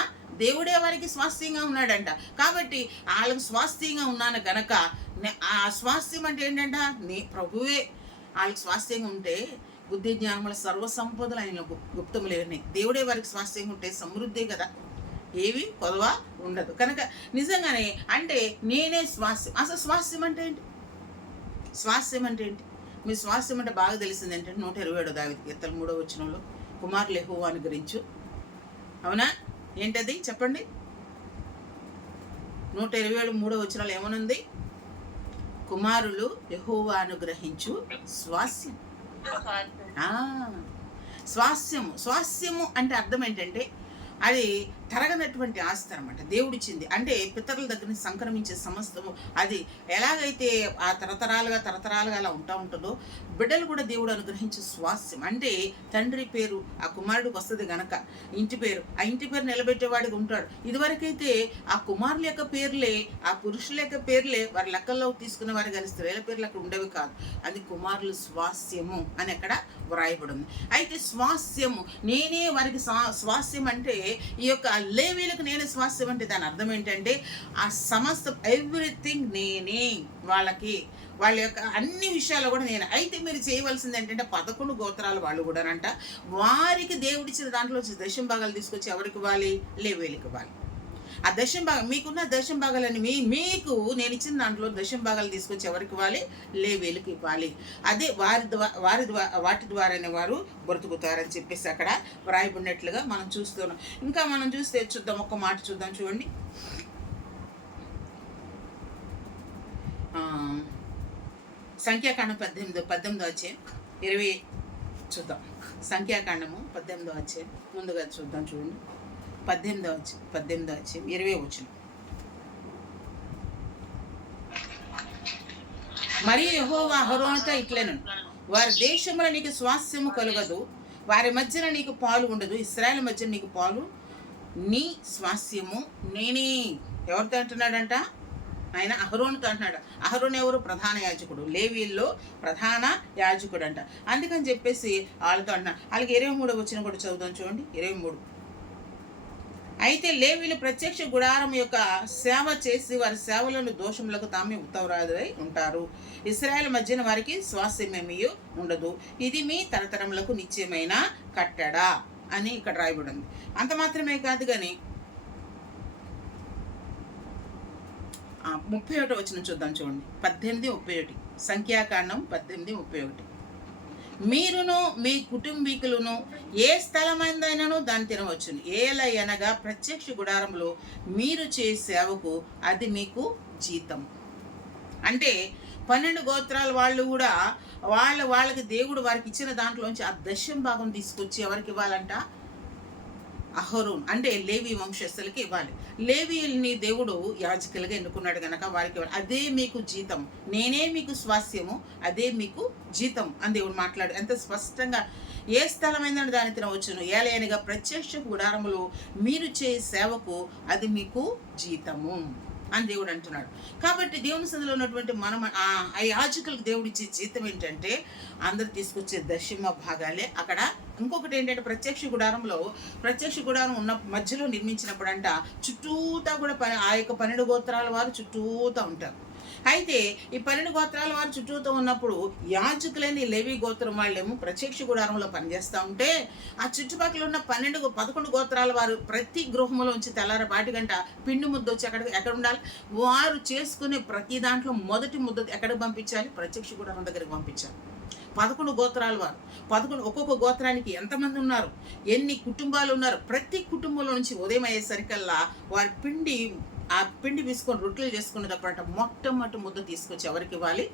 దేవుడే వారికి స్వాస్థ్యంగా ఉన్నాడంట. కాబట్టి వాళ్ళకి స్వాస్థ్యంగా ఉన్నాను గనక ఆ స్వాస్థ్యం అంటే ఏంటంట? ప్రభువే వాళ్ళకి స్వాస్థ్యంగా ఉంటే బుద్ధి జ్ఞానముల సర్వ సంపదలు ఆయన గుప్తములేని దేవుడే వారికి స్వాస్థ్యంగా ఉంటే సమృద్ధి కదా. ఏవి కొదవ ఉండదు. కనుక నిజంగానే అంటే నేనే స్వాస్థ్యం. అసలు స్వాస్థ్యం అంటే ఏంటి? స్వాస్థ్యం అంటే ఏంటి? మీ స్వాస్థ్యం అంటే బాగా తెలిసింది ఏంటంటే 127 దావీదు కీర్తన 3వ వచనంలో కుమారులు యెహోవాను అనుగ్రహించు. అవునా? ఏంటది చెప్పండి? 127 3వ వచనంలో ఏమనుంది? కుమారులు యెహోవా అనుగ్రహించు స్వాస్థ్యం. స్వాస్థ్యము అంటే అర్థం ఏంటంటే అది తరగనటువంటి ఆస్తి అనమాట, దేవుడిచ్చింది. అంటే పితరుల దగ్గర నుంచి సంక్రమించే సమస్తము అది ఎలాగైతే ఆ తరతరాలుగా అలా ఉంటుందో బిడ్డలు కూడా దేవుడు అనుగ్రహించే స్వాస్థ్యం. అంటే తండ్రి పేరు ఆ కుమారుడికి వస్తుంది గనక ఇంటి పేరు, ఆ ఇంటి పేరు నిలబెట్టేవాడికి ఉంటాడు. ఇదివరకైతే ఆ కుమారుల యొక్క పేర్లే, ఆ పురుషుల యొక్క పేర్లే వారి లెక్కల్లో తీసుకునే వారు కానీ స్త్రీల పేర్లు అక్కడ ఉండేవి కాదు. అది కుమారులు స్వాస్థ్యము అని అక్కడ వ్రాయబడి ఉంది. అయితే స్వాస్థ్యము నేనే వారికి స్వాస్థ్యం అంటే ఈ యొక్క లేవీలకు నేనే స్వాస్థ్యం అంటే దాని అర్థం ఏంటంటే ఆ సమస్త ఎవ్రీథింగ్ నేనే, వాళ్ళ యొక్క అన్ని విషయాలు కూడా నేను. అయితే మీరు చేయవలసింది ఏంటంటే 11 గోత్రాలు వాళ్ళు కూడానంట వారికి దేవుడిచ్చిన దాంట్లో దశం భాగాలు తీసుకొచ్చి ఎవరికి ఇవ్వాలి? లేవీలకు ఇవ్వాలి. ఆ దశం భాగం మీకున్న దశం భాగాలని మీకు నేను ఇచ్చిన దాంట్లో దశం భాగాలు తీసుకొచ్చి ఎవరికి ఇవ్వాలి? లేవీలకు ఇవ్వాలి. అదే వాటి ద్వారానే వారు బ్రతుకుతారని చెప్పేసి అక్కడ వ్రాయబడినట్లుగా మనం చూస్తున్నాం. ఇంకా మనం చూస్తే చూద్దాం, ఒక్క మాట చూద్దాం చూడండి. సంఖ్యాకాండం 18 అధ్యాయం 20 చూద్దాం. సంఖ్యాకాండము 18 అధ్యాయం ముందుగా చూద్దాం చూడండి. 18 అధ్యాయం 20 వచనం. మరియు యెహోవా అహరోనుతో ఇట్లెను, వారి దేశంలో నీకు స్వాస్థ్యము కలుగదు, వారి మధ్యన నీకు పాలు ఉండదు. ఇశ్రాయేలు మధ్య నీకు పాలు, నీ స్వాస్థ్యము నేనే. ఎవరితో అంటున్నాడంట? ఆయన అహరోనుతో అంటున్నాడు. అహరోను ఎవరు? ప్రధాన యాజకుడు, లేవీల్లో ప్రధాన యాజకుడు అంట. అందుకని చెప్పేసి వాళ్ళతో అంటున్నాడు. వాళ్ళకి 23వ వచనం కూడా చదువుదాం చూడండి. 23. అయితే లేవీలు ప్రత్యక్ష గుడారం యొక్క సేవ చేసి వారి సేవలను దోషములకు తామే ఉత్తరాదులై ఉంటారు. ఇశ్రాయేలు మధ్యన వారికి స్వాస్థ్యమేమీ ఉండదు. ఇది మీ తరతరములకు నిశ్చయమైన కట్టడా అని ఇక్కడ రాయబడి ఉంది. అంత మాత్రమే కాదు కానీ 31వ వచనం చూద్దాం చూడండి. 18:31 సంఖ్యాకాండం 18:31. మీరును మీ కుటుంబీకులను ఏ స్థలమైందైనాను దాన్ని తినవచ్చును. ఏలయనగా ప్రత్యక్ష గుడారంలో మీరు చేసే సేవకు అది మీకు జీతం. అంటే 12 గోత్రాల వాళ్ళు కూడా వాళ్ళకి దేవుడు వారికి ఇచ్చిన దాంట్లోంచి ఆ దశం భాగం తీసుకొచ్చి ఎవరికి ఇవ్వాలంట? అహరోన్ అంటే లేవి వంశస్థులకి ఇవ్వాలి. లేవీల్ని దేవుడు యాజకులుగా ఎన్నుకున్నాడు కనుక వారికి ఇవ్వాలి. అదే మీకు జీతం, నేనే మీకు స్వాస్థ్యము, అదే మీకు జీతం అని దేవుడు మాట్లాడు. ఎంత స్పష్టంగా ఏ స్థలమైందని దాన్ని తినవచ్చును. ఏలయనగా ప్రత్యక్ష గుడారములో మీరు చేసే సేవకు అది మీకు జీతము అని దేవుడు అంటున్నాడు. కాబట్టి దేవుని సందులో ఉన్నటువంటి మనం ఆ యాజకులకు దేవుడు ఇచ్చే జీతం ఏంటంటే అందరు తీసుకొచ్చే దశమ భాగాలే. అక్కడ ఇంకొకటి ఏంటంటే ప్రత్యక్ష గుడారం ఉన్న మధ్యలో నిర్మించినప్పుడు అంట చుట్టూతా కూడా ఆ యొక్క 12 గోత్రాల వారు చుట్టూతా ఉంటారు. అయితే ఈ 12 గోత్రాల వారు చుట్టూతో ఉన్నప్పుడు యాజకులని లేవి గోత్రం వాళ్ళేమో ప్రత్యక్ష గుడారంలో పనిచేస్తూ ఉంటే ఆ చుట్టుపక్కల ఉన్న 11 గోత్రాల వారు ప్రతి గృహంలోంచి తెల్లారపాటి గంట పిండి ముద్ద వచ్చి ఎక్కడ ఉండాలి? వారు చేసుకునే ప్రతి దాంట్లో మొదటి ముద్ద ఎక్కడికి పంపించాలి? ప్రత్యక్ష గుడారం దగ్గరికి పంపించాలి. 11 గోత్రాల వారు, ఒక్కొక్క గోత్రానికి ఎంతమంది ఉన్నారు, ఎన్ని కుటుంబాలు ఉన్నారు, ప్రతి కుటుంబంలో నుంచి ఉదయం అయ్యేసరికల్లా వారి పిండి తీసుకొని రొట్టెలు చేసుకునేటప్పుడు మొట్టమొదటి ముద్ద తీసుకొచ్చి ఎవరికి ఇవ్వాలి?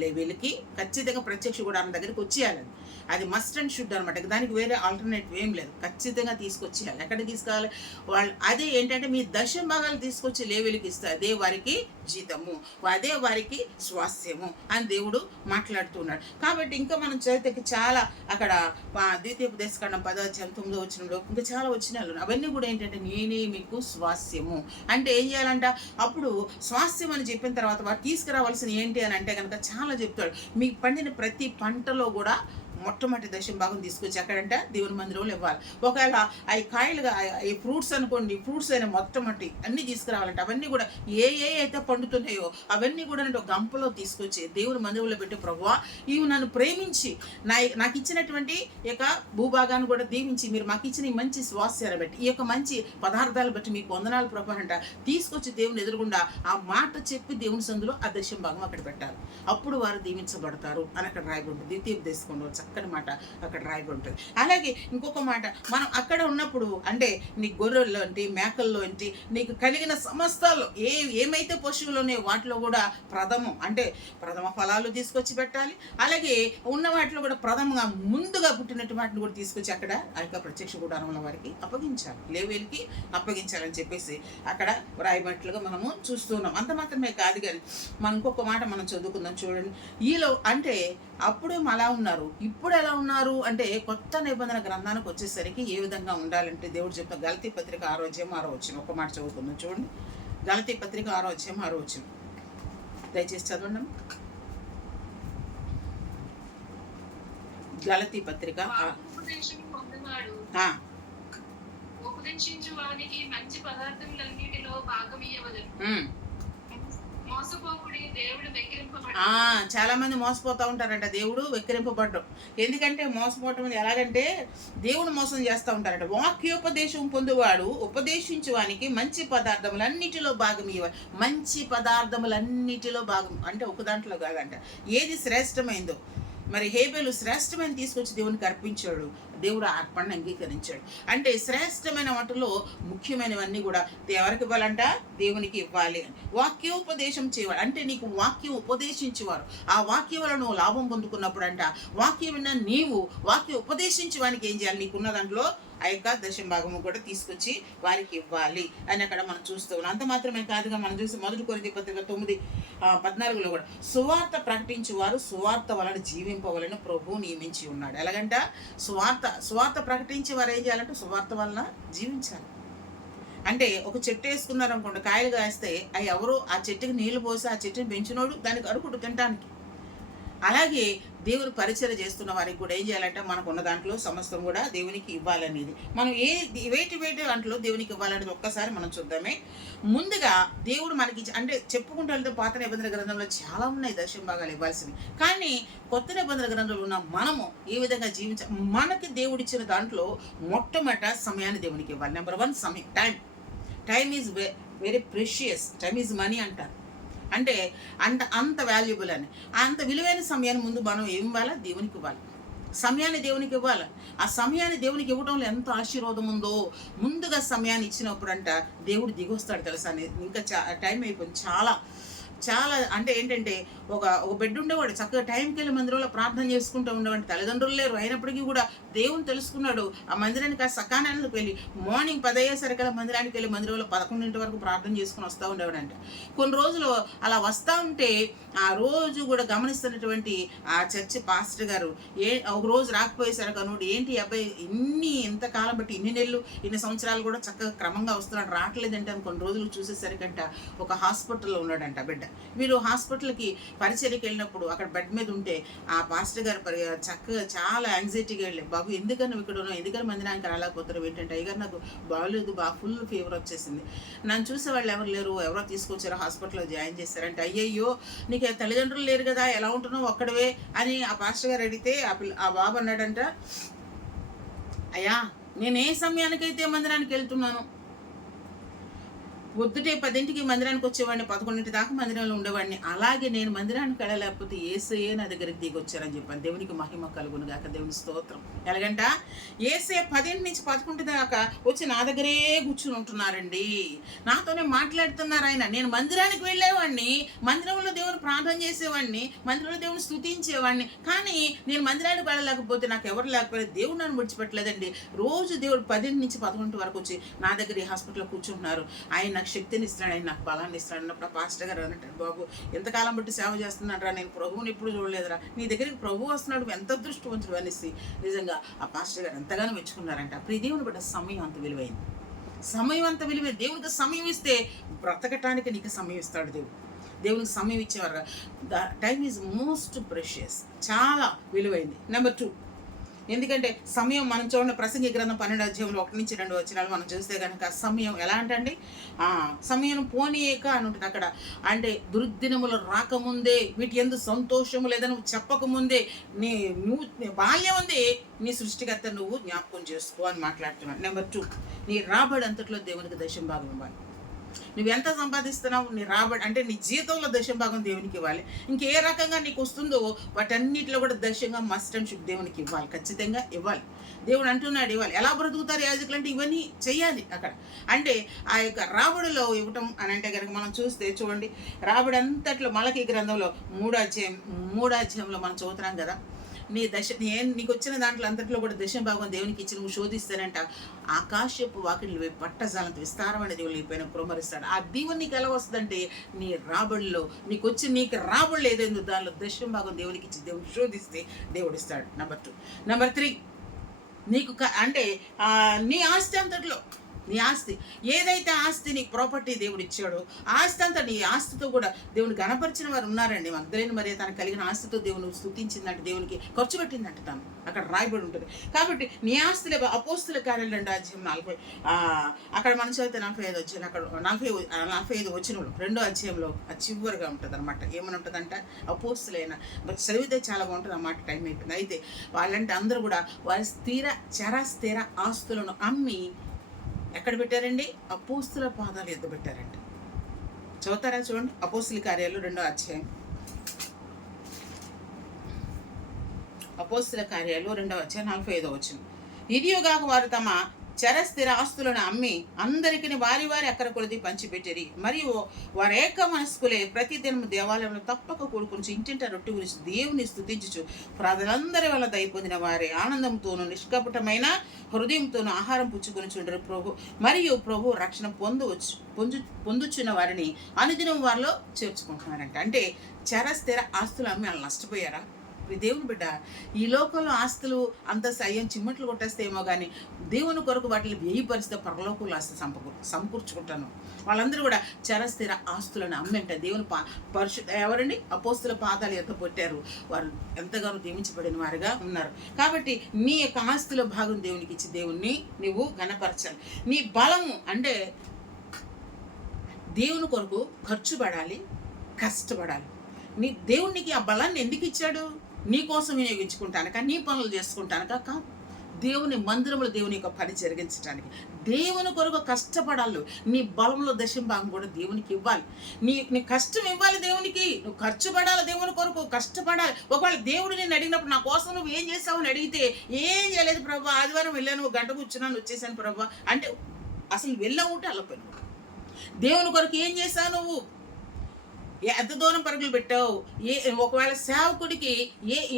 లేవీలకి ఖచ్చితంగా ప్రత్యక్ష గుడారం దగ్గరికి వచ్చేయాలని. అది మస్ట్ అండ్ షుడ్ అనమాట. దానికి వేరే ఆల్టర్నేటివ్ ఏం లేదు. ఖచ్చితంగా తీసుకొచ్చేయాలి. ఎక్కడికి తీసుకురావాలి? వాళ్ళు అదే ఏంటంటే మీ దశం భాగాలు తీసుకొచ్చి లేవీలకి ఇస్తే అదే వారికి జీతము, అదే వారికి స్వాస్థ్యము అని దేవుడు మాట్లాడుతున్నాడు. కాబట్టి ఇంకా మనం చదివితే చాలా అక్కడ ద్వితీయోపదేశకాండం 10వ అధ్యాయం 9వ వచనంలో ఇంకా చాలా వచనాలు అవన్నీ కూడా ఏంటంటే నేనే మీకు స్వాస్థ్యము అంటే ఏం చేయాలంట? అప్పుడు స్వాస్థ్యం అని చెప్పిన తర్వాత వారు తీసుకురావాల్సిన ఏంటి అని అంటే కనుక చాలా చెప్తాడు. మీకు పండిన ప్రతి పంటలో కూడా మొట్టమొదటి దశం భాగం తీసుకొచ్చి ఎక్కడంట దేవుని మందిరంలో ఇవ్వాలి. ఒకవేళ అవి కాయలుగా ఈ ఫ్రూట్స్ అనుకోండి, ఫ్రూట్స్ అయినా మొట్టమొదటి అన్నీ తీసుకురావాలంటే అవన్నీ కూడా ఏ అయితే పండుతున్నాయో అవన్నీ కూడా ఒక గంపలో తీసుకొచ్చి దేవుని మందిరంలో పెట్టి, ప్రభువా ఇవి నన్ను ప్రేమించి నాకు ఇచ్చినటువంటి ఈ యొక్క భూభాగాన్ని కూడా దీవించి మీరు మాకు ఇచ్చిన ఈ మంచి స్వాస్థ్యాన్ని బట్టి, ఈ యొక్క మంచి పదార్థాలు బట్టి మీకు వందనాలు ప్రభు అంట తీసుకొచ్చి దేవుని ఎదురుగుండా ఆ మాట చెప్పి దేవుని సందులో ఆ దశం భాగం అక్కడ పెట్టాలి. అప్పుడు వారు దీవించబడతారు అని అక్కడ రాయబడి ఉంటుంది. ద్వితీయోపదేశంలో చక్కని మాట అక్కడ రాయబడి ఉంటుంది. అలాగే ఇంకొక మాట, మనం అక్కడ ఉన్నప్పుడు అంటే నీ గొర్రెల్లో ఏంటి, మేకల్లో ఏంటి, నీకు కలిగిన సమస్తాల్లో ఏమైతే పశువులు ఉన్నాయో వాటిలో కూడా ప్రథమం అంటే ప్రథమ ఫలాలు తీసుకొచ్చి పెట్టాలి. అలాగే ఉన్న వాటిలో కూడా ప్రథమంగా ముందుగా పుట్టినట్టు వాటిని కూడా తీసుకొచ్చి అక్కడ ఆ యొక్క ప్రత్యక్ష గుడారంలో వారికి అప్పగించాలి, లేవేలికి అప్పగించాలని చెప్పేసి అక్కడ వ్రాయబట్లుగా మనము చూస్తున్నాం. అంత మాత్రమే కాదు కానీ మనం ఇంకొక మాట మనం చదువుకుందాం చూడండి. ఈలో అంటే అప్పుడే అలా ఉన్నారు, ఇప్పుడు ఎలా ఉన్నారు అంటే కొత్త నిబంధన గ్రంథానికి వచ్చేసరికి ఏ విధంగా ఉండాలంటే దేవుడు చెప్తాం. గలతీ పత్రిక 6:6 ఒక మాట చదువుకుందాం చూడండి. గలతీ పత్రిక 6:6 దయచేసి చదవండి. గలతీ పత్రిక ఉపదేశించు వానికి మంచి పదార్థములన్నిటిలో భాగమియ్యవలెను. మోసపోకుడి, దేవుడు వెక్కిరింపబడ్డాడు. చాలా మంది మోసపోతూ ఉంటారంట, దేవుడు వెక్కిరింపబడ్డం. ఎందుకంటే మోసపోవటం ఎలాగంటే దేవుడు మోసం చేస్తూ ఉంటారంట. వాక్యోపదేశం పొందువాడు ఉపదేశించువానికి మంచి పదార్థములన్నిటిలో భాగం ఇవ్వాలి. మంచి పదార్థములన్నిటిలో భాగం అంటే ఒక దాంట్లో కాదంట. ఏది శ్రేష్టమైందో మరి హేబేలు శ్రేష్టమైన తీసుకొచ్చి దేవునికి అర్పించాడు, దేవుడు అర్పణను అంగీకరించాడు. అంటే శ్రేష్టమైన వాటిలో ముఖ్యమైనవన్నీ కూడా ఎవరికి ఇవ్వాలంట, దేవునికి ఇవ్వాలి. వాక్యోపదేశం చేయాలి అంటే నీకు వాక్యం ఉపదేశించేవారు, ఆ వాక్యం వల్ల నువ్వు లాభం పొందుకున్నప్పుడు అంట వాక్యం విన్న నీవు వాక్యం ఉపదేశించి వానికి ఏం చేయాలి, నీకున్న దాంట్లో ఆ యొక్క దశం భాగము కూడా తీసుకొచ్చి వారికి ఇవ్వాలి అని అక్కడ మనం చూస్తూ ఉన్నాం. అంత మాత్రమే కాదుగా మనం చూసి 1 కొరింథీ పత్రిక 9:14 కూడా సువార్త ప్రకటించేవారు సువార్త వలన జీవింపవలని ప్రభువు నియమించి ఉన్నాడు. ఎలాగంట సువార్త ప్రకటించే వారు ఏం చేయాలంటే సువార్త వలన జీవించాలి. అంటే ఒక చెట్టు వేసుకున్నారు అనుకోండి, కాయలు కాస్తే అవి ఎవరో ఆ చెట్టుకి నీళ్లు పోసి ఆ చెట్టుని పెంచినోడు దానికి అరుకుడు తినడానికి. అలాగే దేవుని పరిచయం చేస్తున్న వారికి కూడా ఏం చేయాలంటే మనకు ఉన్న దాంట్లో సమస్తం కూడా దేవునికి ఇవ్వాలనేది. మనం వేటి దాంట్లో దేవునికి ఇవ్వాలనేది ఒక్కసారి మనం చూద్దామే. ముందుగా దేవుడు మనకి అంటే చెప్పుకుంటూ వెళ్తే పాత నిబంధన గ్రంథంలో చాలా ఉన్నాయి దశం భాగాలు ఇవ్వాల్సినవి. కానీ కొత్త నిబంధన గ్రంథంలో ఉన్న మనము ఏ విధంగా మనకి దేవుడిచ్చిన దాంట్లో మొట్టమొదట సమయాన్ని దేవునికి ఇవ్వాలి. నెంబర్ 1 సమయం. Time is very precious. Time is money అంటారు. అంటే అంత వాల్యుబుల్ అని అంత విలువైన సమయాన్ని ముందు మనం ఏం ఇవ్వాలా, దేవునికి ఇవ్వాలి. సమయాన్ని దేవునికి ఇవ్వాలి. ఆ సమయాన్ని దేవునికి ఇవ్వడంలో ఎంత ఆశీర్వాదం ఉందో. ముందుగా సమయాన్ని ఇచ్చినప్పుడు అంట దేవుడు దిగొస్తాడు తెలుసా. ఇంకా టైం అయిపోయింది. చాలా అంటే ఏంటంటే ఒక బెడ్ ఉండేవాడు, చక్కగా టైంకి వెళ్ళి మందిరంలో ప్రార్థన చేసుకుంటూ ఉండేవాడు. తల్లిదండ్రులు లేరు, అయినప్పటికీ కూడా దేవుని తెలుసుకున్నాడు. ఆ మందిరానికి ఆ సకానానికి వెళ్ళి మార్నింగ్ 10 అయ్యేసరికల్లా మందిరానికి వెళ్ళి మందిరంలో 11 వరకు ప్రార్థన చేసుకుని వస్తూ ఉండేవాడంట. కొన్ని రోజులు అలా వస్తూ ఉంటే ఆ రోజు కూడా గమనిస్తున్నటువంటి ఆ చర్చి పాస్టర్ గారు ఒక రోజు రాకపోయేసరికి అనుడు ఏంటి అబ్బాయి ఇంతకాలం బట్టి ఇన్ని నెలలు ఇన్ని సంవత్సరాలు కూడా చక్కగా క్రమంగా వస్తున్నాడు, రావట్లేదంటే అని కొన్ని రోజులు చూసేసరికంట ఒక హాస్పిటల్లో ఉన్నాడంట బిడ్డ. వీరు హాస్పిటల్కి పరిచర్యకి వెళ్ళినప్పుడు అక్కడ బెడ్ మీద ఉంటే ఆ పాస్టర్ గారు చక్కగా చాలా యాంగ్జైటీగా వెళ్ళి, బాబు ఎందుకని నువ్వు ఇక్కడ ఉన్నావు, ఎందుకని మందిరానికి రాలేకపోతున్నావు ఏంటంటే, అయ్యగారు నాకు బాగోలేదు, ఫుల్ ఫీవర్ వచ్చేసింది, నన్ను చూసే వాళ్ళు ఎవరు లేరు, ఎవరో తీసుకొచ్చారో హాస్పిటల్లో జాయిన్ చేశారంటే, అయ్యయ్యో నీకు తల్లిదండ్రులు లేరు కదా, ఎలా ఉంటున్నావు ఒక్కడవే అని ఆ పాస్టర్ గారు అడిగితే ఆ బాబు అన్నాడంట, అయ్యా నేను ఏ సమయానికైతే మందిరానికి వెళ్తున్నాను, పొద్దుటే 10ంటికి మందిరానికి వచ్చేవాడిని, 11 దాకా మందిరంలో ఉండేవాడిని, అలాగే నేను మందిరానికి వెళ్ళలేకపోతే యేసయ్యే నా దగ్గరికి దిగి వచ్చారని చెప్పాను. దేవునికి మహిమ కలుగును గాక, దేవుని స్తోత్రం. ఎలాగంట యేసయ్య 10 నుంచి 11 దాకా వచ్చి నా దగ్గరే కూర్చుని ఉంటున్నారండి, నాతోనే మాట్లాడుతున్నారు ఆయన. నేను మందిరానికి వెళ్ళేవాడిని, మందిరంలో దేవుని ప్రార్థన చేసేవాడిని, మందిరంలో దేవుని స్తుతించేవాడిని, కానీ నేను మందిరానికి వెళ్ళలేకపోతే నాకు ఎవరు లేకపోతే దేవుడు నన్ను విడిచిపెట్టలేదండి. రోజు దేవుడు 10 నుంచి 11 వరకు వచ్చి నా దగ్గర ఈ హాస్పిటల్లో కూర్చుంటున్నారు, ఆయన శక్తిని ఇస్తున్నాడు, ఆయన నాకు బలాన్ని ఇస్తున్నాడు అన్నప్పుడు పాస్టర్ గారు అన్నట్టు, బాబు ఎంతకాలం బట్టి సేవ చేస్తున్నాడు, నేను ప్రభువుని ఎప్పుడు చూడలేదురా, నీ దగ్గరికి ప్రభు వస్తున్నాడు, ఎంత అదృష్టవంతుడు అనేసి నిజంగా ఆ పాస్టర్ గారు ఎంతగానో మెచ్చుకున్నారంట. ప్రియ దేవుని బట్టి సమయం అంత విలువైంది, సమయం అంత విలువైంది. దేవునికి సమయం ఇస్తే బ్రతకటానికి నీకు సమయం ఇస్తాడు దేవునికి సమయం ఇచ్చేవారు. టైం ఈజ్ మోస్ట్ ప్రెషియస్, చాలా విలువైంది. నెంబర్ 2 ఎందుకంటే సమయం మనం చూడండి, ప్రసంగి గ్రంథం 12 అధ్యాయంలో 1-2 మనం చూస్తే కనుక సమయం ఎలా అంటే సమయం పోనీయక అని ఉంటుంది అక్కడ. అంటే దుర్దినములు రాకముందే వీటి ఎందు సంతోషము లేదని నువ్వు చెప్పకముందే నువ్వు బాల్యం ఉంది నీ సృష్టికర్త నువ్వు జ్ఞాపకం చేసుకో అని మాట్లాడుతున్నాడు. నెంబర్ 2, నీ రాబడి అంతట్లో దేవునికి దశం భాగం ఇవ్వాలి. నువ్వు ఎంత సంపాదిస్తున్నావు, నీ రాబడి అంటే నీ జీతంలో దశం భాగం దేవునికి ఇవ్వాలి. ఇంకే రకంగా నీకు వస్తుందో వాటన్నిటిలో కూడా దశంగా మస్ట్ అండ్ షుడ్ దేవునికి ఇవ్వాలి, ఖచ్చితంగా ఇవ్వాలి. దేవుడు అంటున్నాడు ఇవ్వాలి. ఎలా బ్రతుకుతారు యాజకులు అంటే ఇవన్నీ చెయ్యాలి అక్కడ. అంటే ఆ యొక్క రాబడిలో ఇవ్వటం అని అంటే కనుక మనం చూస్తే చూడండి, రాబడి అంతట్లో మలకీ గ్రంథంలో 3వ అధ్యాయంలో మనం చదువుతున్నాం కదా, నీ నీకు వచ్చిన దాంట్లో అంతట్లో కూడా దశం భాగం దేవునికి ఇచ్చి నువ్వు శోధిస్తానంట ఆకాశపు వాకిళ్ళు పట్టజాలంత విస్తారమైన దేవుళ్ళు అయిపోయిన కురమరిస్తాడు. ఆ దీవెన నీకు ఎలా వస్తుందంటే నీ రాబడిలో నీకు రాబడిలో ఏదైందో దానిలో దశం భాగం దేవునికి ఇచ్చి దేవుని శోధిస్తే దేవుడు ఇస్తాడు. నెంబర్ 2. నెంబర్ 3, నీకు అంటే నీ ఆస్తి అంతట్లో నీ ఆస్తి ఏదైతే ఆస్తి నీకు ప్రాపర్టీ దేవుడు ఇచ్చాడో ఆస్తి అంతా నీ ఆస్తితో కూడా దేవుని గణపరిచిన వారు ఉన్నారండి. మగ్దలేని మరి తనకు కలిగిన ఆస్తితో దేవుని స్తుతించిందంటే దేవునికి ఖర్చు పెట్టిందంట తను అక్కడ రాయబడి ఉంటుంది. కాబట్టి నీ ఆస్తులే అపోస్తుల కార్యాలు 2వ అధ్యాయం 40 అక్కడ మనం చదివితే 45 వచ్చిన అక్కడ 45 వచనంలో 2వ అధ్యాయంలో చివరిగా ఉంటుంది అనమాట. ఏమని ఉంటుందంట, అపోస్తులైన చదివితే చాలా బాగుంటుంది అన్నమాట. టైం అయిపోయింది. అయితే వాళ్ళంటే అందరూ కూడా వారి స్థిర ఆస్తులను అమ్మి ఎక్కడ పెట్టారండి, అపోస్తుల పాదాలు ఎద్దు పెట్టారండి. చదువుతారా చూడండి, అపోస్తుల కార్యాలు 2వ అధ్యాయం, అపోస్తుల కార్యాలు 2వ అధ్యాయం 45వ వచనం. ఇదియోగాక వారు తమ చరస్థిర ఆస్తులను అమ్మి అందరికి వారి అక్కర కొలది పంచిపెట్టిరి. మరియు వారు ఏక మనస్కులే ప్రతిదినం దేవాలయంలో తప్పక కూడుకుని ఇంటింట రొట్టె గురించి దేవుని స్తుతించుచు ప్రజలందరి వల్ల దయ పొందిన వారి ఆనందంతోనూ నిష్కపటమైన హృదయంతోనూ ఆహారం పుచ్చుకొని చుండరు. ప్రభు రక్షణ పొందుచున్న వారిని అనుదినం వారిలో చేర్చుకుంటున్నారంట. అంటే చరస్థిర ఆస్తులు అమ్మి వాళ్ళు నష్టపోయారా? దేవుని బిడ్డ, ఈ లోకంలో ఆస్తులు అంత సయ్యం చిమ్మట్లు కొట్టేస్తేమో కానీ దేవుని కొరకు వాటిని వ్యయపరిస్తే పరలోకంలో ఆస్తి సమకూర్చుకుంటాను. వాళ్ళందరూ కూడా చరస్థిర ఆస్తులను అమ్మెంట దేవుని ఎవరండి, అపోస్తుల పాదాలు ఎంత పెట్టారు, వారు ఎంతగానో దీవించబడిన వారుగా ఉన్నారు. కాబట్టి నీ యొక్క ఆస్తుల భాగం దేవునికి ఇచ్చి దేవుణ్ణి నువ్వు ఘనపరచాలి. నీ బలము అంటే దేవుని కొరకు ఖర్చు పడాలి, కష్టపడాలి. దేవునికి ఆ బలాన్ని ఎందుకు ఇచ్చాడు? నీ కోసం వినియోగించుకుంటానక, నీ పనులు చేసుకుంటానక కాదు, దేవుని మందిరంలో దేవుని యొక్క పని జరిగించడానికి దేవుని కొరకు కష్టపడాలి. నీ బలంలో దశం భాగం కూడా దేవునికి ఇవ్వాలి. నీ కష్టం ఇవ్వాలి దేవునికి, నువ్వు ఖర్చు పడాలి, దేవుని కొరకు కష్టపడాలి. ఒకవేళ దేవుడు నేను అడిగినప్పుడు నా కోసం నువ్వు ఏం చేస్తావు అని అడిగితే ఏం చేయలేదు ప్రభు, ఆదివారం వెళ్ళాను, గంట కూర్చున్నాను, వచ్చేసాను ప్రభు అంటే అసలు వెళ్ళవుంటే అల్లపోయినావు. దేవుని కొరకు ఏం చేశావు నువ్వు? ఎంత దూరం పరుగులు పెట్టావు? ఒకవేళ సేవకుడికి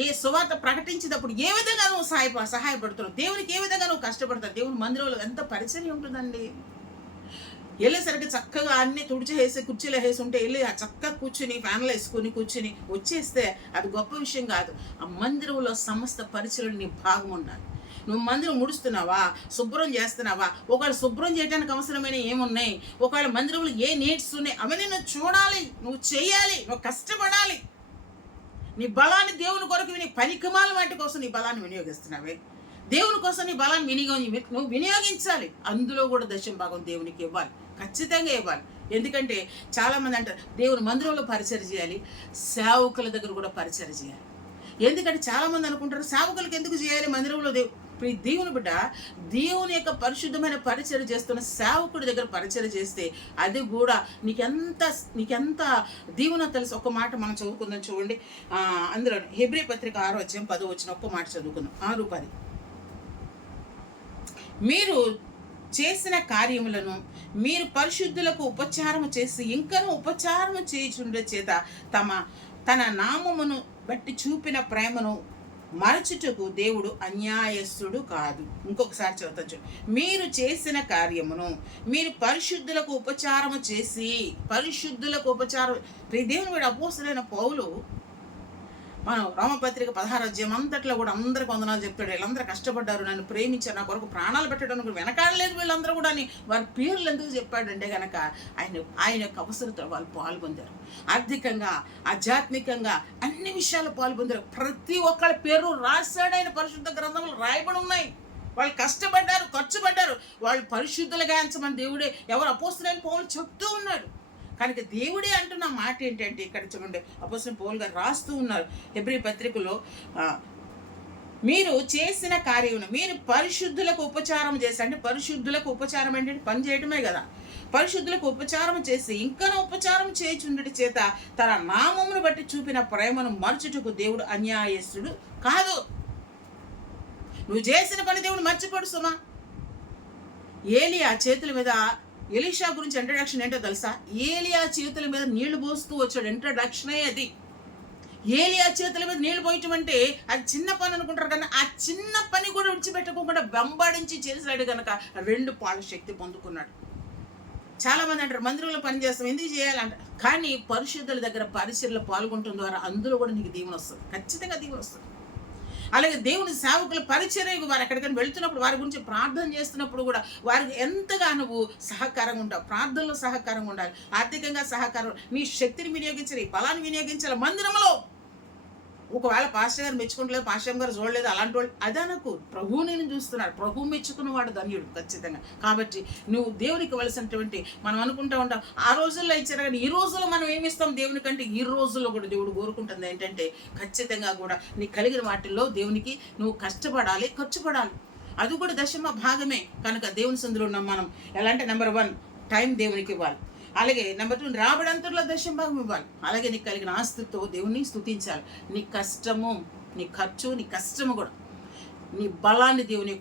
ఏ సువార్త ప్రకటించేటప్పుడు ఏ విధంగా నువ్వు సహాయపడుతున్నావు? దేవునికి ఏ విధంగా నువ్వు కష్టపడతావు? దేవుని మందిరంలో ఎంత పరిచర్య ఉంటుందండి. వెళ్ళేసరికి చక్కగా అన్ని తుడిచేసి కుర్చీలో వేసి ఉంటే వెళ్ళి ఆ చక్కగా కూర్చుని ఫ్యాన్లో వేసుకుని కూర్చుని వచ్చేస్తే అది గొప్ప విషయం కాదు. ఆ మందిరంలో సమస్త పరిచర్యలు నీ భాగం ఉండాలి. నువ్వు మందిరం ముడుస్తున్నావా, శుభ్రం చేస్తున్నావా? ఒకవేళ శుభ్రం చేయడానికి అవసరమైన ఏమున్నాయి, ఒకవేళ మందిరంలో ఏ నీడ్స్ ఉన్నాయి, అవన్నీ నువ్వు చూడాలి, నువ్వు చేయాలి, నువ్వు కష్టపడాలి. నీ బలాన్ని దేవుని కొరకు నీ పనికిమాల వాటి కోసం నీ బలాన్ని వినియోగిస్తున్నావే, దేవుని కోసం నీ బలాన్ని నువ్వు వినియోగించాలి. అందులో కూడా దశం భాగం దేవునికి ఇవ్వాలి, ఖచ్చితంగా ఇవ్వాలి. ఎందుకంటే చాలామంది అంటారు దేవుని మందిరంలో పరిచయం చేయాలి, సేవకుల దగ్గర కూడా పరిచయం చేయాలి. ఎందుకంటే చాలామంది అనుకుంటారు సేవకులకు ఎందుకు చేయాలి మందిరంలో? దేవుని బిడ్డ, దేవుని యొక్క పరిశుద్ధమైన పరిచయం చేస్తున్న సేవకుడి దగ్గర పరిచయం చేస్తే అది కూడా నీకెంత దీవెన తెలుసు. ఒక్క మాట మనం చదువుకుందాం చూడండి. అందులో హెబ్రీ పత్రిక 6వ అధ్యాయం 10వ వచనం ఒక్క మాట చదువుకుందాం. 6:10 మీరు చేసిన కార్యములను మీరు పరిశుద్ధులకు ఉపచారము చేసి ఇంకనూ ఉపచారము చేయుచుండే చేత తన నామమును బట్టి చూపిన ప్రేమను మరచుటకు దేవుడు అన్యాయస్తుడు కాదు. ఇంకొకసారి చదువుతాను. మీరు చేసిన కార్యమును మీరు పరిశుద్ధులకు ఉపచారము చేసి, పరిశుద్ధులకు ఉపచారం. దేవుని వాడు అపోస్తలుడైన పౌలు మనం రోమపత్రిక 16 అధ్యాయం అంతట్లో కూడా అందరికి వందనాలు చెప్తాడు. వీళ్ళందరూ కష్టపడ్డారు, నన్ను ప్రేమించారు, నా కొరకు ప్రాణాలు పెట్టడానికి వెనకాడలేదు వీళ్ళందరూ కూడా అని వారి పేర్లు ఎందుకు చెప్పాడంటే కనుక ఆయన యొక్క అవసరతలు వాళ్ళు పాల్పొందారు. ఆర్థికంగా, ఆధ్యాత్మికంగా అన్ని విషయాలు పాల్పొందారు. ప్రతి ఒక్కళ్ళ పేరు రాశాడు ఆయన పరిశుద్ధ గ్రంథంలో రాయబడి ఉన్నాయి. వాళ్ళు కష్టపడ్డారు, ఖర్చు పడ్డారు, వాళ్ళు పరిశుద్ధులుగా ఎంచమని దేవుడే ఎవరు అపోస్తలుడైన పౌలు చెప్తూ ఉన్నాడు. కనుక దేవుడే అంటున్న మాట ఏంటంటే ఇక్కడ చూడండి, అపోస్తలుడైన పౌలు గారు రాస్తూ ఉన్నారు హెబ్రీ పత్రికలో, మీరు చేసిన కార్యమును మీరు పరిశుద్ధులకు ఉపచారం చేసి, అంటే పరిశుద్ధులకు ఉపచారం ఏంటంటే పని చేయడమే కదా, పరిశుద్ధులకు ఉపచారం చేసి ఇంకా ఉపచారం చేయుచుండుట చేత తన నామమును బట్టి చూపిన ప్రేమను మరచుటకు దేవుడు అన్యాయస్తుడు కాదు. నువ్వు చేసిన పని దేవుడు మర్చిపోడు సుమా. ఏలియా చేతుల మీద, ఎలీషా గురించి ఇంట్రడక్షన్ ఏంటో తెలుసా? ఏలియా చేతుల మీద నీళ్లు పోస్తూ వచ్చాడు, ఇంట్రడక్షనే అది. ఏలియా చేతుల మీద నీళ్లు పోయటం అంటే అది చిన్న పని అనుకుంటారు, కానీ ఆ చిన్న పని కూడా విడిచిపెట్టుకోకుండా వెంబడించి చేశాడు కనుక 2 పాళ్ళ శక్తి పొందుకున్నాడు. చాలా మంది అంటారు మందిరంలో పని చేస్తాం ఎందుకు చేయాలంట, కానీ పరిశుద్ధుల దగ్గర పరిచర్యలో పాల్గొనడం ద్వారా అందులో కూడా నీకు దీవెన వస్తుంది, ఖచ్చితంగా దీవెన వస్తుంది. అలాగే దేవుని సేవకుల పరిచర్యకు వారు ఎక్కడికైనా వెళ్తున్నప్పుడు వారి గురించి ప్రార్థన చేస్తున్నప్పుడు కూడా వారికి ఎంతగా నువ్వు సహకారంగా ఉంటావు. ప్రార్థనలో సహకారంగా ఉండాలి, ఆర్థికంగా సహకారం, నీ శక్తిని వినియోగించాలి, బలాన్ని వినియోగించాలి. మందిరంలో ఒకవేళ పాస్టర్ గారు మెచ్చుకుంటలేదు, పాస్టర్ గారు చూడలేదు, అలాంటి వాళ్ళు అదే నాకు ప్రభువు నేను చూస్తున్నాడు. ప్రభు మెచ్చుకున్నవాడు ధన్యుడు ఖచ్చితంగా. కాబట్టి నువ్వు దేవునికి ఇవ్వాల్సినటువంటి, మనం అనుకుంటా ఉంటాం ఆ రోజుల్లో ఇచ్చారు, కానీ ఈ రోజుల్లో మనం ఏమి ఇస్తాం దేవునికంటే, ఈ రోజుల్లో కూడా దేవుడు కోరుకుంటుంది ఏంటంటే ఖచ్చితంగా కూడా నీకు కలిగిన వాటిల్లో దేవునికి నువ్వు కష్టపడాలి, ఖర్చు పడాలి. అది కూడా దశమ భాగమే. కనుక దేవుని సందులో ఉన్నాం మనం. ఎలా అంటే నెంబర్ 1 టైం దేవునికి ఇవ్వాలి. అలాగే నెంబర్ 2 రాబడంతట్లో దశమ భాగం ఇవ్వాలి. అలాగే నీకు కలిగిన ఆస్తితో దేవుని స్తుతించాలి. నీ కష్టము, నీ ఖర్చు, నీ కష్టము కూడా నీ బలాన్ని దేవుని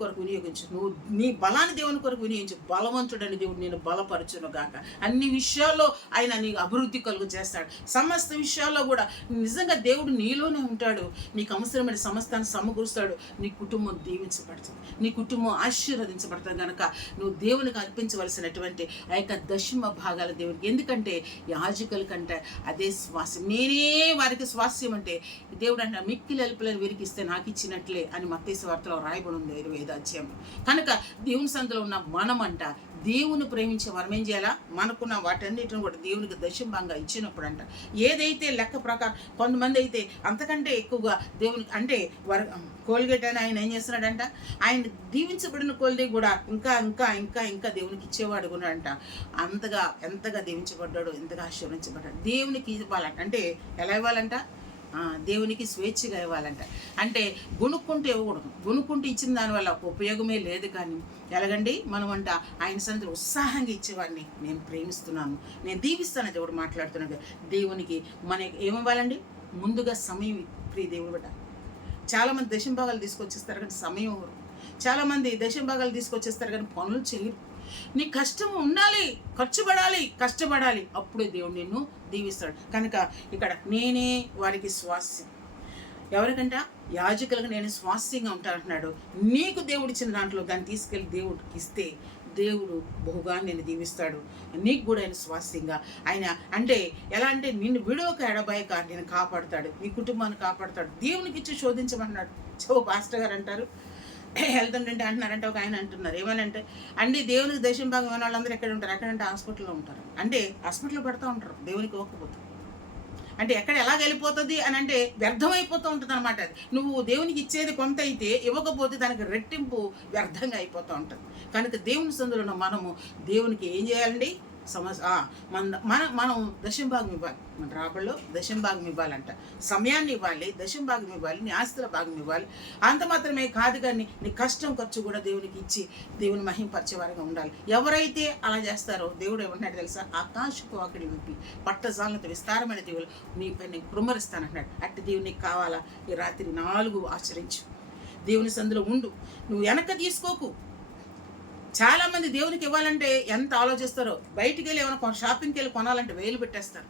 కొరకు వినియోగించు. నువ్వు నీ బలాన్ని దేవుని కొరకు వినియోగించు. బలవంతుడని దేవుడు నేను బలపరచును గాక. అన్ని విషయాల్లో ఆయన నీకు అభివృద్ధి కలుగు చేస్తాడు. సమస్త విషయాల్లో కూడా నిజంగా దేవుడు నీలోనే ఉంటాడు. నీకు అవసరమైన సమస్తాన్ని సమకూరుస్తాడు. నీ కుటుంబం దీవించబడుతుంది, నీ కుటుంబం ఆశీర్వదించబడుతుంది. కనుక నువ్వు దేవునికి అర్పించవలసినటువంటి ఆ యొక్క దశమ భాగాల దేవునికి, ఎందుకంటే యాజకుల కంటే అదే స్వాస్యం, నేనే వారికి స్వాస్యం అంటే దేవుడు అంటే మిక్కిలి అల్పులను వీరికి ఇస్తే నాకు ఇచ్చినట్లే అని మత్తయి వార్తలో రాయబడి ఉంది 25వ అధ్యాయంలో. కనుక దేవుని సందులో ఉన్న మనమంట దేవుని ప్రేమించే మనం ఏం చేయాలా, మనకున్న వాటన్నిటిని కూడా దేవునికి దశంభంగా ఇచ్చినప్పుడు అంట ఏదైతే లెక్క ప్రకారం, కొంతమంది అయితే అంతకంటే ఎక్కువగా దేవునికి అంటే కోల్గేట్ అని ఆయన ఏం చేస్తున్నాడంట, ఆయన దీవించబడిన కొలది కూడా ఇంకా ఇంకా ఇంకా ఇంకా దేవునికి ఇచ్చేవాడు కూడా అంట. అంతగా ఎంతగా దీవించబడ్డాడు, ఎంతగా ఆశీర్వదించబడ్డాడు. దేవునికి ఇవ్వాలంట. అంటే ఎలా ఇవ్వాలంట, దేవునికి స్వేచ్ఛగా ఇవ్వాలంట. అంటే గుణుక్కుంటూ ఇవ్వకూడదు. గుణుక్కుంటూ ఇచ్చిన దానివల్ల ఉపయోగమే లేదు. కానీ ఎలాగండి మనం అంట ఆయన సన్నిధిలో ఉత్సాహంగా ఇచ్చేవాడిని నేను ప్రేమిస్తున్నాను, నేను దీవిస్తానని దేవుడు మాట్లాడుతున్నాడు. దేవునికి మనకి ఏమివ్వాలండి, ముందుగా సమయం. ప్రియ దేవుడు బిడ్డ, చాలామంది దశంభాగాలు తీసుకొచ్చేస్తారు కానీ సమయం ఇవ్వరు. చాలామంది దశంభాగాలు తీసుకొచ్చేస్తారు కానీ పనులు చేయరు. నీ కష్టం ఉండాలి, ఖర్చు పడాలి, కష్టపడాలి, అప్పుడే దేవుడు నిన్ను దీవిస్తాడు. కనుక ఇక్కడ నేనే వారికి స్వాస్యం. ఎవరికంట, యాజకులకు నేను స్వాస్యంగా ఉంటానంటున్నాడు. నీకు దేవుడు ఇచ్చిన దాంట్లో దాన్ని తీసుకెళ్ళి దేవుడికి ఇస్తే దేవుడు బహుగా నేను దీవిస్తాడు. నీకు కూడా ఆయన స్వాస్యంగా ఆయన అంటే ఎలా అంటే నిన్ను విడవక ఎడబాయక నేను కాపాడుతాడు, నీ కుటుంబాన్ని కాపాడుతాడు. దేవునికి ఇచ్చి శోధించమన్నాడు. పాస్టర్ గారు అంటారు హెల్త్ అంటే అంటున్నారంటే ఒక ఆయన అంటున్నారు ఏమనంటే, అండి దేవునికి దశమ భాగం ఇవ్వని వాళ్ళందరూ ఎక్కడ ఉంటారు, ఎక్కడంటే హాస్పిటల్లో ఉంటారు. అంటే హాస్పిటల్లో పడుతూ ఉంటారు దేవునికి ఇవ్వకపోతే. అంటే ఎక్కడ ఎలా వెళ్ళిపోతుంది అని అంటే వ్యర్థమైపోతూ ఉంటుంది అనమాట. అది నువ్వు దేవునికి ఇచ్చేది కొంత అయితే ఇవ్వకపోతే దానికి రెట్టింపు వ్యర్థంగా అయిపోతూ ఉంటుంది. కనుక దేవుని సందులో మనము దేవునికి ఏం చేయాలండి, మనం దశంభాగం ఇవ్వాలి. మన రాబడిలో దశంభాగం ఇవ్వాలంట, సమయాన్ని ఇవ్వాలి, దశంభాగం ఇవ్వాలి, నీ ఆస్తుల భాగం ఇవ్వాలి. అంత మాత్రమే కాదు కానీ నీ కష్టం ఖర్చు కూడా దేవునికి ఇచ్చి దేవుని మహింపరిచేవారిగా ఉండాలి. ఎవరైతే అలా చేస్తారో దేవుడు ఏమన్నాడు తెలుసా, ఆకాశపు వాకిలి విప్పి పట్టజాలతో విస్తారమైన దేవులు నీపై నేను కుమ్మరిస్తానంటున్నాడు. అట్టి దేవునికి కావాలా, ఈ రాత్రి 4 ఆచరించు, దేవుని సందులో ఉండు, నువ్వు వెనక తీసుకోకు. చాలామంది దేవునికి ఇవ్వాలంటే ఎంత ఆలోచిస్తారో, బయటికి వెళ్ళి ఏమైనా షాపింగ్కి వెళ్ళి కొనాలంటే వేలు పెట్టేస్తారు.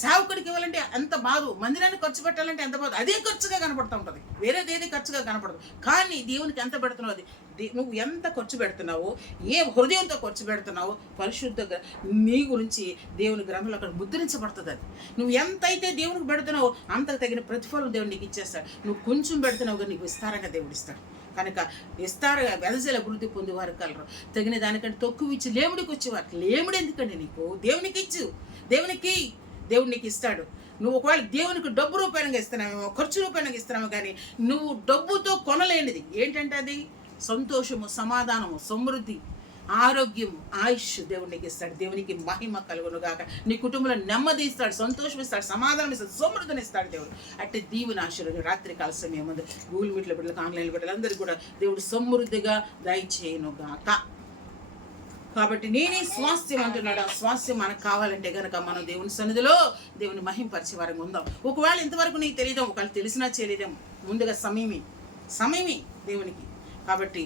సేవకుడికి ఇవ్వాలంటే ఎంత బాధ, మందిరాన్ని ఖర్చు పెట్టాలంటే ఎంత బాధ, అదే ఖర్చుగా కనపడుతూ ఉంటుంది, వేరేది ఏది ఖర్చుగా కనపడదు. కానీ దేవునికి ఎంత పెడుతున్నావు, అది నువ్వు ఎంత ఖర్చు పెడుతున్నావో, ఏ హృదయంతో ఖర్చు పెడుతున్నావో పరిశుద్ధంగా నీ గురించి దేవుని గ్రంథంలో అక్కడ ముద్రించబడుతుంది. అది నువ్వు ఎంత అయితే దేవునికి పెడుతున్నావో అంతకు తగిన ప్రతిఫలం దేవుడు నీకు ఇచ్చేస్తాడు. నువ్వు కొంచెం పెడుతున్నావు కానీ నీకు విస్తారంగా దేవుడు ఇస్తాడు. కనుక విస్తారంగా వెదజల అభివృద్ధి పొందేవారు కలరు. తగిన దానికంటే తక్కువ ఇచ్చి లేముడికి వచ్చేవారు. లేముడు ఎందుకండి నీకు? దేవునికి ఇచ్చు, దేవుడు నీకు ఇస్తాడు. నువ్వు ఒకవేళ దేవునికి డబ్బు రూపాయనగా ఇస్తున్నావేమో, ఖర్చు రూపాయనగా ఇస్తున్నావు, కానీ నువ్వు డబ్బుతో కొనలేనిది ఏంటంటే అది సంతోషము, సమాధానము, సమృద్ధి, ఆరోగ్యము, ఆయుష్ దేవుడు నీకు ఇస్తాడు. దేవునికి మహిమ కలుగును గాక. నీ కుటుంబంలో నెమ్మది ఇస్తాడు, సంతోషం ఇస్తాడు, సమాధానం ఇస్తాడు, సమృద్ధిని ఇస్తాడు దేవుడు. అంటే దీవుని ఆశీర్వాదం రాత్రి కాల సమయం ముందు గూగుల్ మీట్ల బిడ్డలకు, ఆన్లైన్ బిడ్డలు అందరికీ కూడా దేవుడు సమృద్ధిగా దయచేయను గాక. కాబట్టి నేనే స్వాస్థ్యం అంటున్నాడు. ఆ స్వాస్థ్యం మనకు కావాలంటే కనుక మనం దేవుని సన్నిధిలో దేవుని మహింపరిచే వారంగా ఉందాం. ఒకవేళ ఇంతవరకు నీకు తెలియదాం, ఒకవేళ తెలిసినా చేయలేదాం, ముందుగా సమయమి దేవునికి. కాబట్టి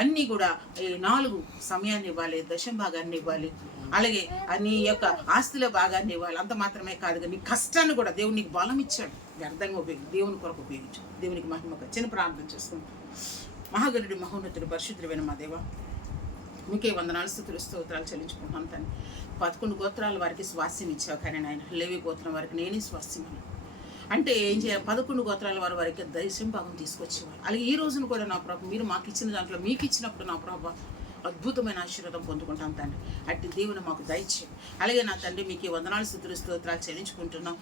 అన్నీ కూడా ఈ 4 సమయాన్ని ఇవ్వాలి, దశం భాగాన్ని ఇవ్వాలి, అలాగే నీ యొక్క ఆస్తిలో భాగాన్ని ఇవ్వాలి. అంత మాత్రమే కాదు, నీ కష్టాన్ని కూడా దేవుడు నీకు బలం ఇచ్చాడు, వ్యర్థంగా దేవుని కొరకు ఉపయోగించు. దేవునికి మహిమగా చిన్న ప్రార్థన చేసుకుంటాం. మహాగణుడి, మహోన్నతుడు, పరిశుద్ధుడైన మా దేవ, మీకే వందనాలు, స్తుతులు, స్తోత్రాలు చెల్లించుకుంటున్నాను తండ్రి. 11 గోత్రాల వారికి స్వాస్థ్యం ఇచ్చావు, కానీ నాయన లేవి గోత్రం వారికి నేనే స్వాస్థ్యం అన్నాను. అంటే ఏం చేయాలి? 11 గోత్రాల వారికి దశం భాగం తీసుకొచ్చేవారు. అలాగే ఈ రోజున కూడా నా ప్రభు మీరు మాకు ఇచ్చిన దాంట్లో మీకు ఇచ్చినప్పుడు నా ప్రభు అద్భుతమైన ఆశీర్వాదం పొందుకుంటాం తండ్రి. అట్టి దేవుని మాకు దయచేయండి. అలాగే నా తండ్రి మీకు వందనాలు, స్తుతులు, స్తోత్రాలు చెల్లించుకుంటున్నాం.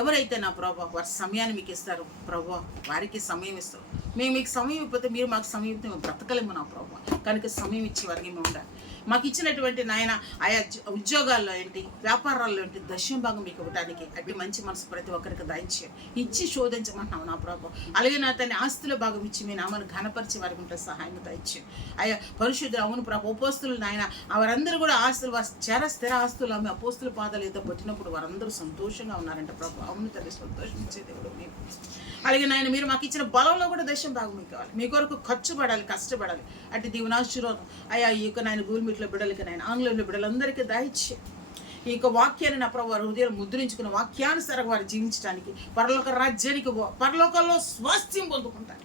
ఎవరైతే నా ప్రభు వారి సమయాన్ని మీకు ఇస్తారు ప్రభు, వారికి సమయం ఇస్తారు. మేము మీకు సమయం ఇవ్వకపోతే మీరు మాకు సమయం ఇస్తే మేము బ్రతకలేము నా ప్రభు. కనుక సమయం ఇచ్చే వారికి మేము ఉండాలి. మాకు ఇచ్చినటువంటి నాయన ఆయా ఉద్యోగాల్లో ఏంటి, వ్యాపారాల్లో ఏంటి, దశం భాగం మీకు ఇవ్వడానికి అట్టి మంచి మనసు ప్రతి ఒక్కరికి దయచేయండి. ఇచ్చి శోధించమంటున్నావు నా ప్రభు. అలాగే నా తన ఆస్తుల భాగం ఇచ్చి మీ నామను ఘనపరిచే వారికి ఉంటే సహాయం దయచేయండి. ఆయా పరిశుద్ధులు, అవును ప్రభు, అపోస్తులు నాయన వారందరూ కూడా ఆస్తులు వారి స్థిర ఆస్తులు ఆమె అపోస్తుల పాదాలు ఏదో పట్టినప్పుడు వారందరూ సంతోషంగా ఉన్నారంట ప్రభు. అవును తల్లి, సంతోషం ఇచ్చే దేవుడు మీకు. అలాగే నాయన మీరు మాకు ఇచ్చిన బలంలో కూడా దశం భాగం మీకు కావాలి. మీ కొరకు ఖర్చు పడాలి, కష్టపడాలి. అటు దీవెనాశీర్వాదం అయ్యా ఈ యొక్క నాయన గూగుల్ మీట్లో బిడ్డలకి, నాయన ఆంగ్లంలో బిడ్డలందరికీ దయచే ఈ యొక్క వాక్యాన్ని నా ప్రభు వారి హృదయాలు ముద్రించుకున్న వాక్యానుసారంగా వారు జీవించడానికి, పరలోక రాజ్యానికి, పరలోకంలో స్వాస్థ్యం పొందుకుంటారు,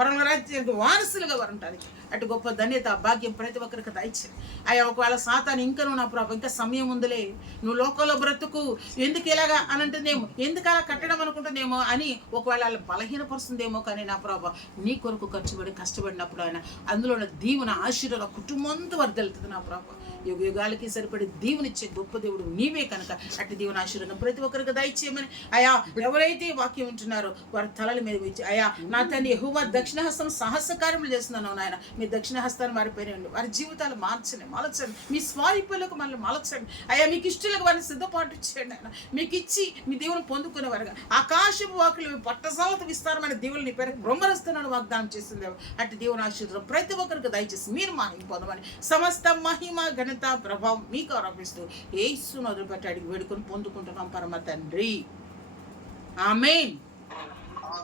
పరలోక రాజ్యానికి వారసులుగా వారు ఉంటానికి అటు గొప్ప ధన్యత, భాగ్యం ప్రతి ఒక్కరికి దయచేయండి. అయ్యా ఒకవేళ సాతాను ఇంకా నువ్వు నా ప్రభు ఇంకా సమయం ఉందిలే, నువ్వు లోకంలో బ్రతుకు, ఎందుకు ఇలాగా అని అంటుందేమో, ఎందుకు అలా కట్టడం అనుకుంటుందేమో అని ఒకవేళ అలా బలహీనపరుస్తుందేమో, కానీ నా ప్రభు నీ కొరకు ఖర్చుపడి కష్టపడినప్పుడు ఆయన అందులో దీవున ఆశీర్వాద కుటుంబంతో వర్దలుతుంది నా ప్రభు. యుగ యుగాలకి సరిపడి దీవునిచ్చే గొప్ప దేవుడు నీవే కనుక అట్టి దీవున ఆశీర్వాదం ప్రతి ఒక్కరికి దయచేయమని అయా ఎవరైతే వాక్యం ఉంటున్నారో వారి తలల మీద ఇచ్చి అయా నా తండ్రి యెహోవా దక్షిణహస్తం సాహస కార్యములు చేస్తున్నాను నాయన. మీ దక్షిణ హస్తాన్ని మారిపోయినండి, వారి జీవితాలు మలచండి, మీ స్వారీపులకు మనల్ని మలచండి అయ్యా. మీకు ఇష్టలకు వారిని సిద్ధపాటు చేయండి ఆయన. మీకు ఇచ్చి మీ దేవుని పొందుకునేవారుగా ఆకాశపు వాకులు పట్టసాలత విస్తారమైన దేవుని నీ పేరు బ్రహ్మరస్తున్నాను వాగ్దానం చేస్తుంది. అట్టి దేవుని ఆశీర్వాదం ప్రతి ఒక్కరికి దయచేసి మీరు మహిమ పొందమని సమస్త మహిమ ఘనత ప్రభావం మీకు ఆరోపిస్తూ యేసును వదిలిపెట్టి అడిగి వేడుకొని పొందుకుంటున్నాం పరమ తండ్రి. ఆమేన్.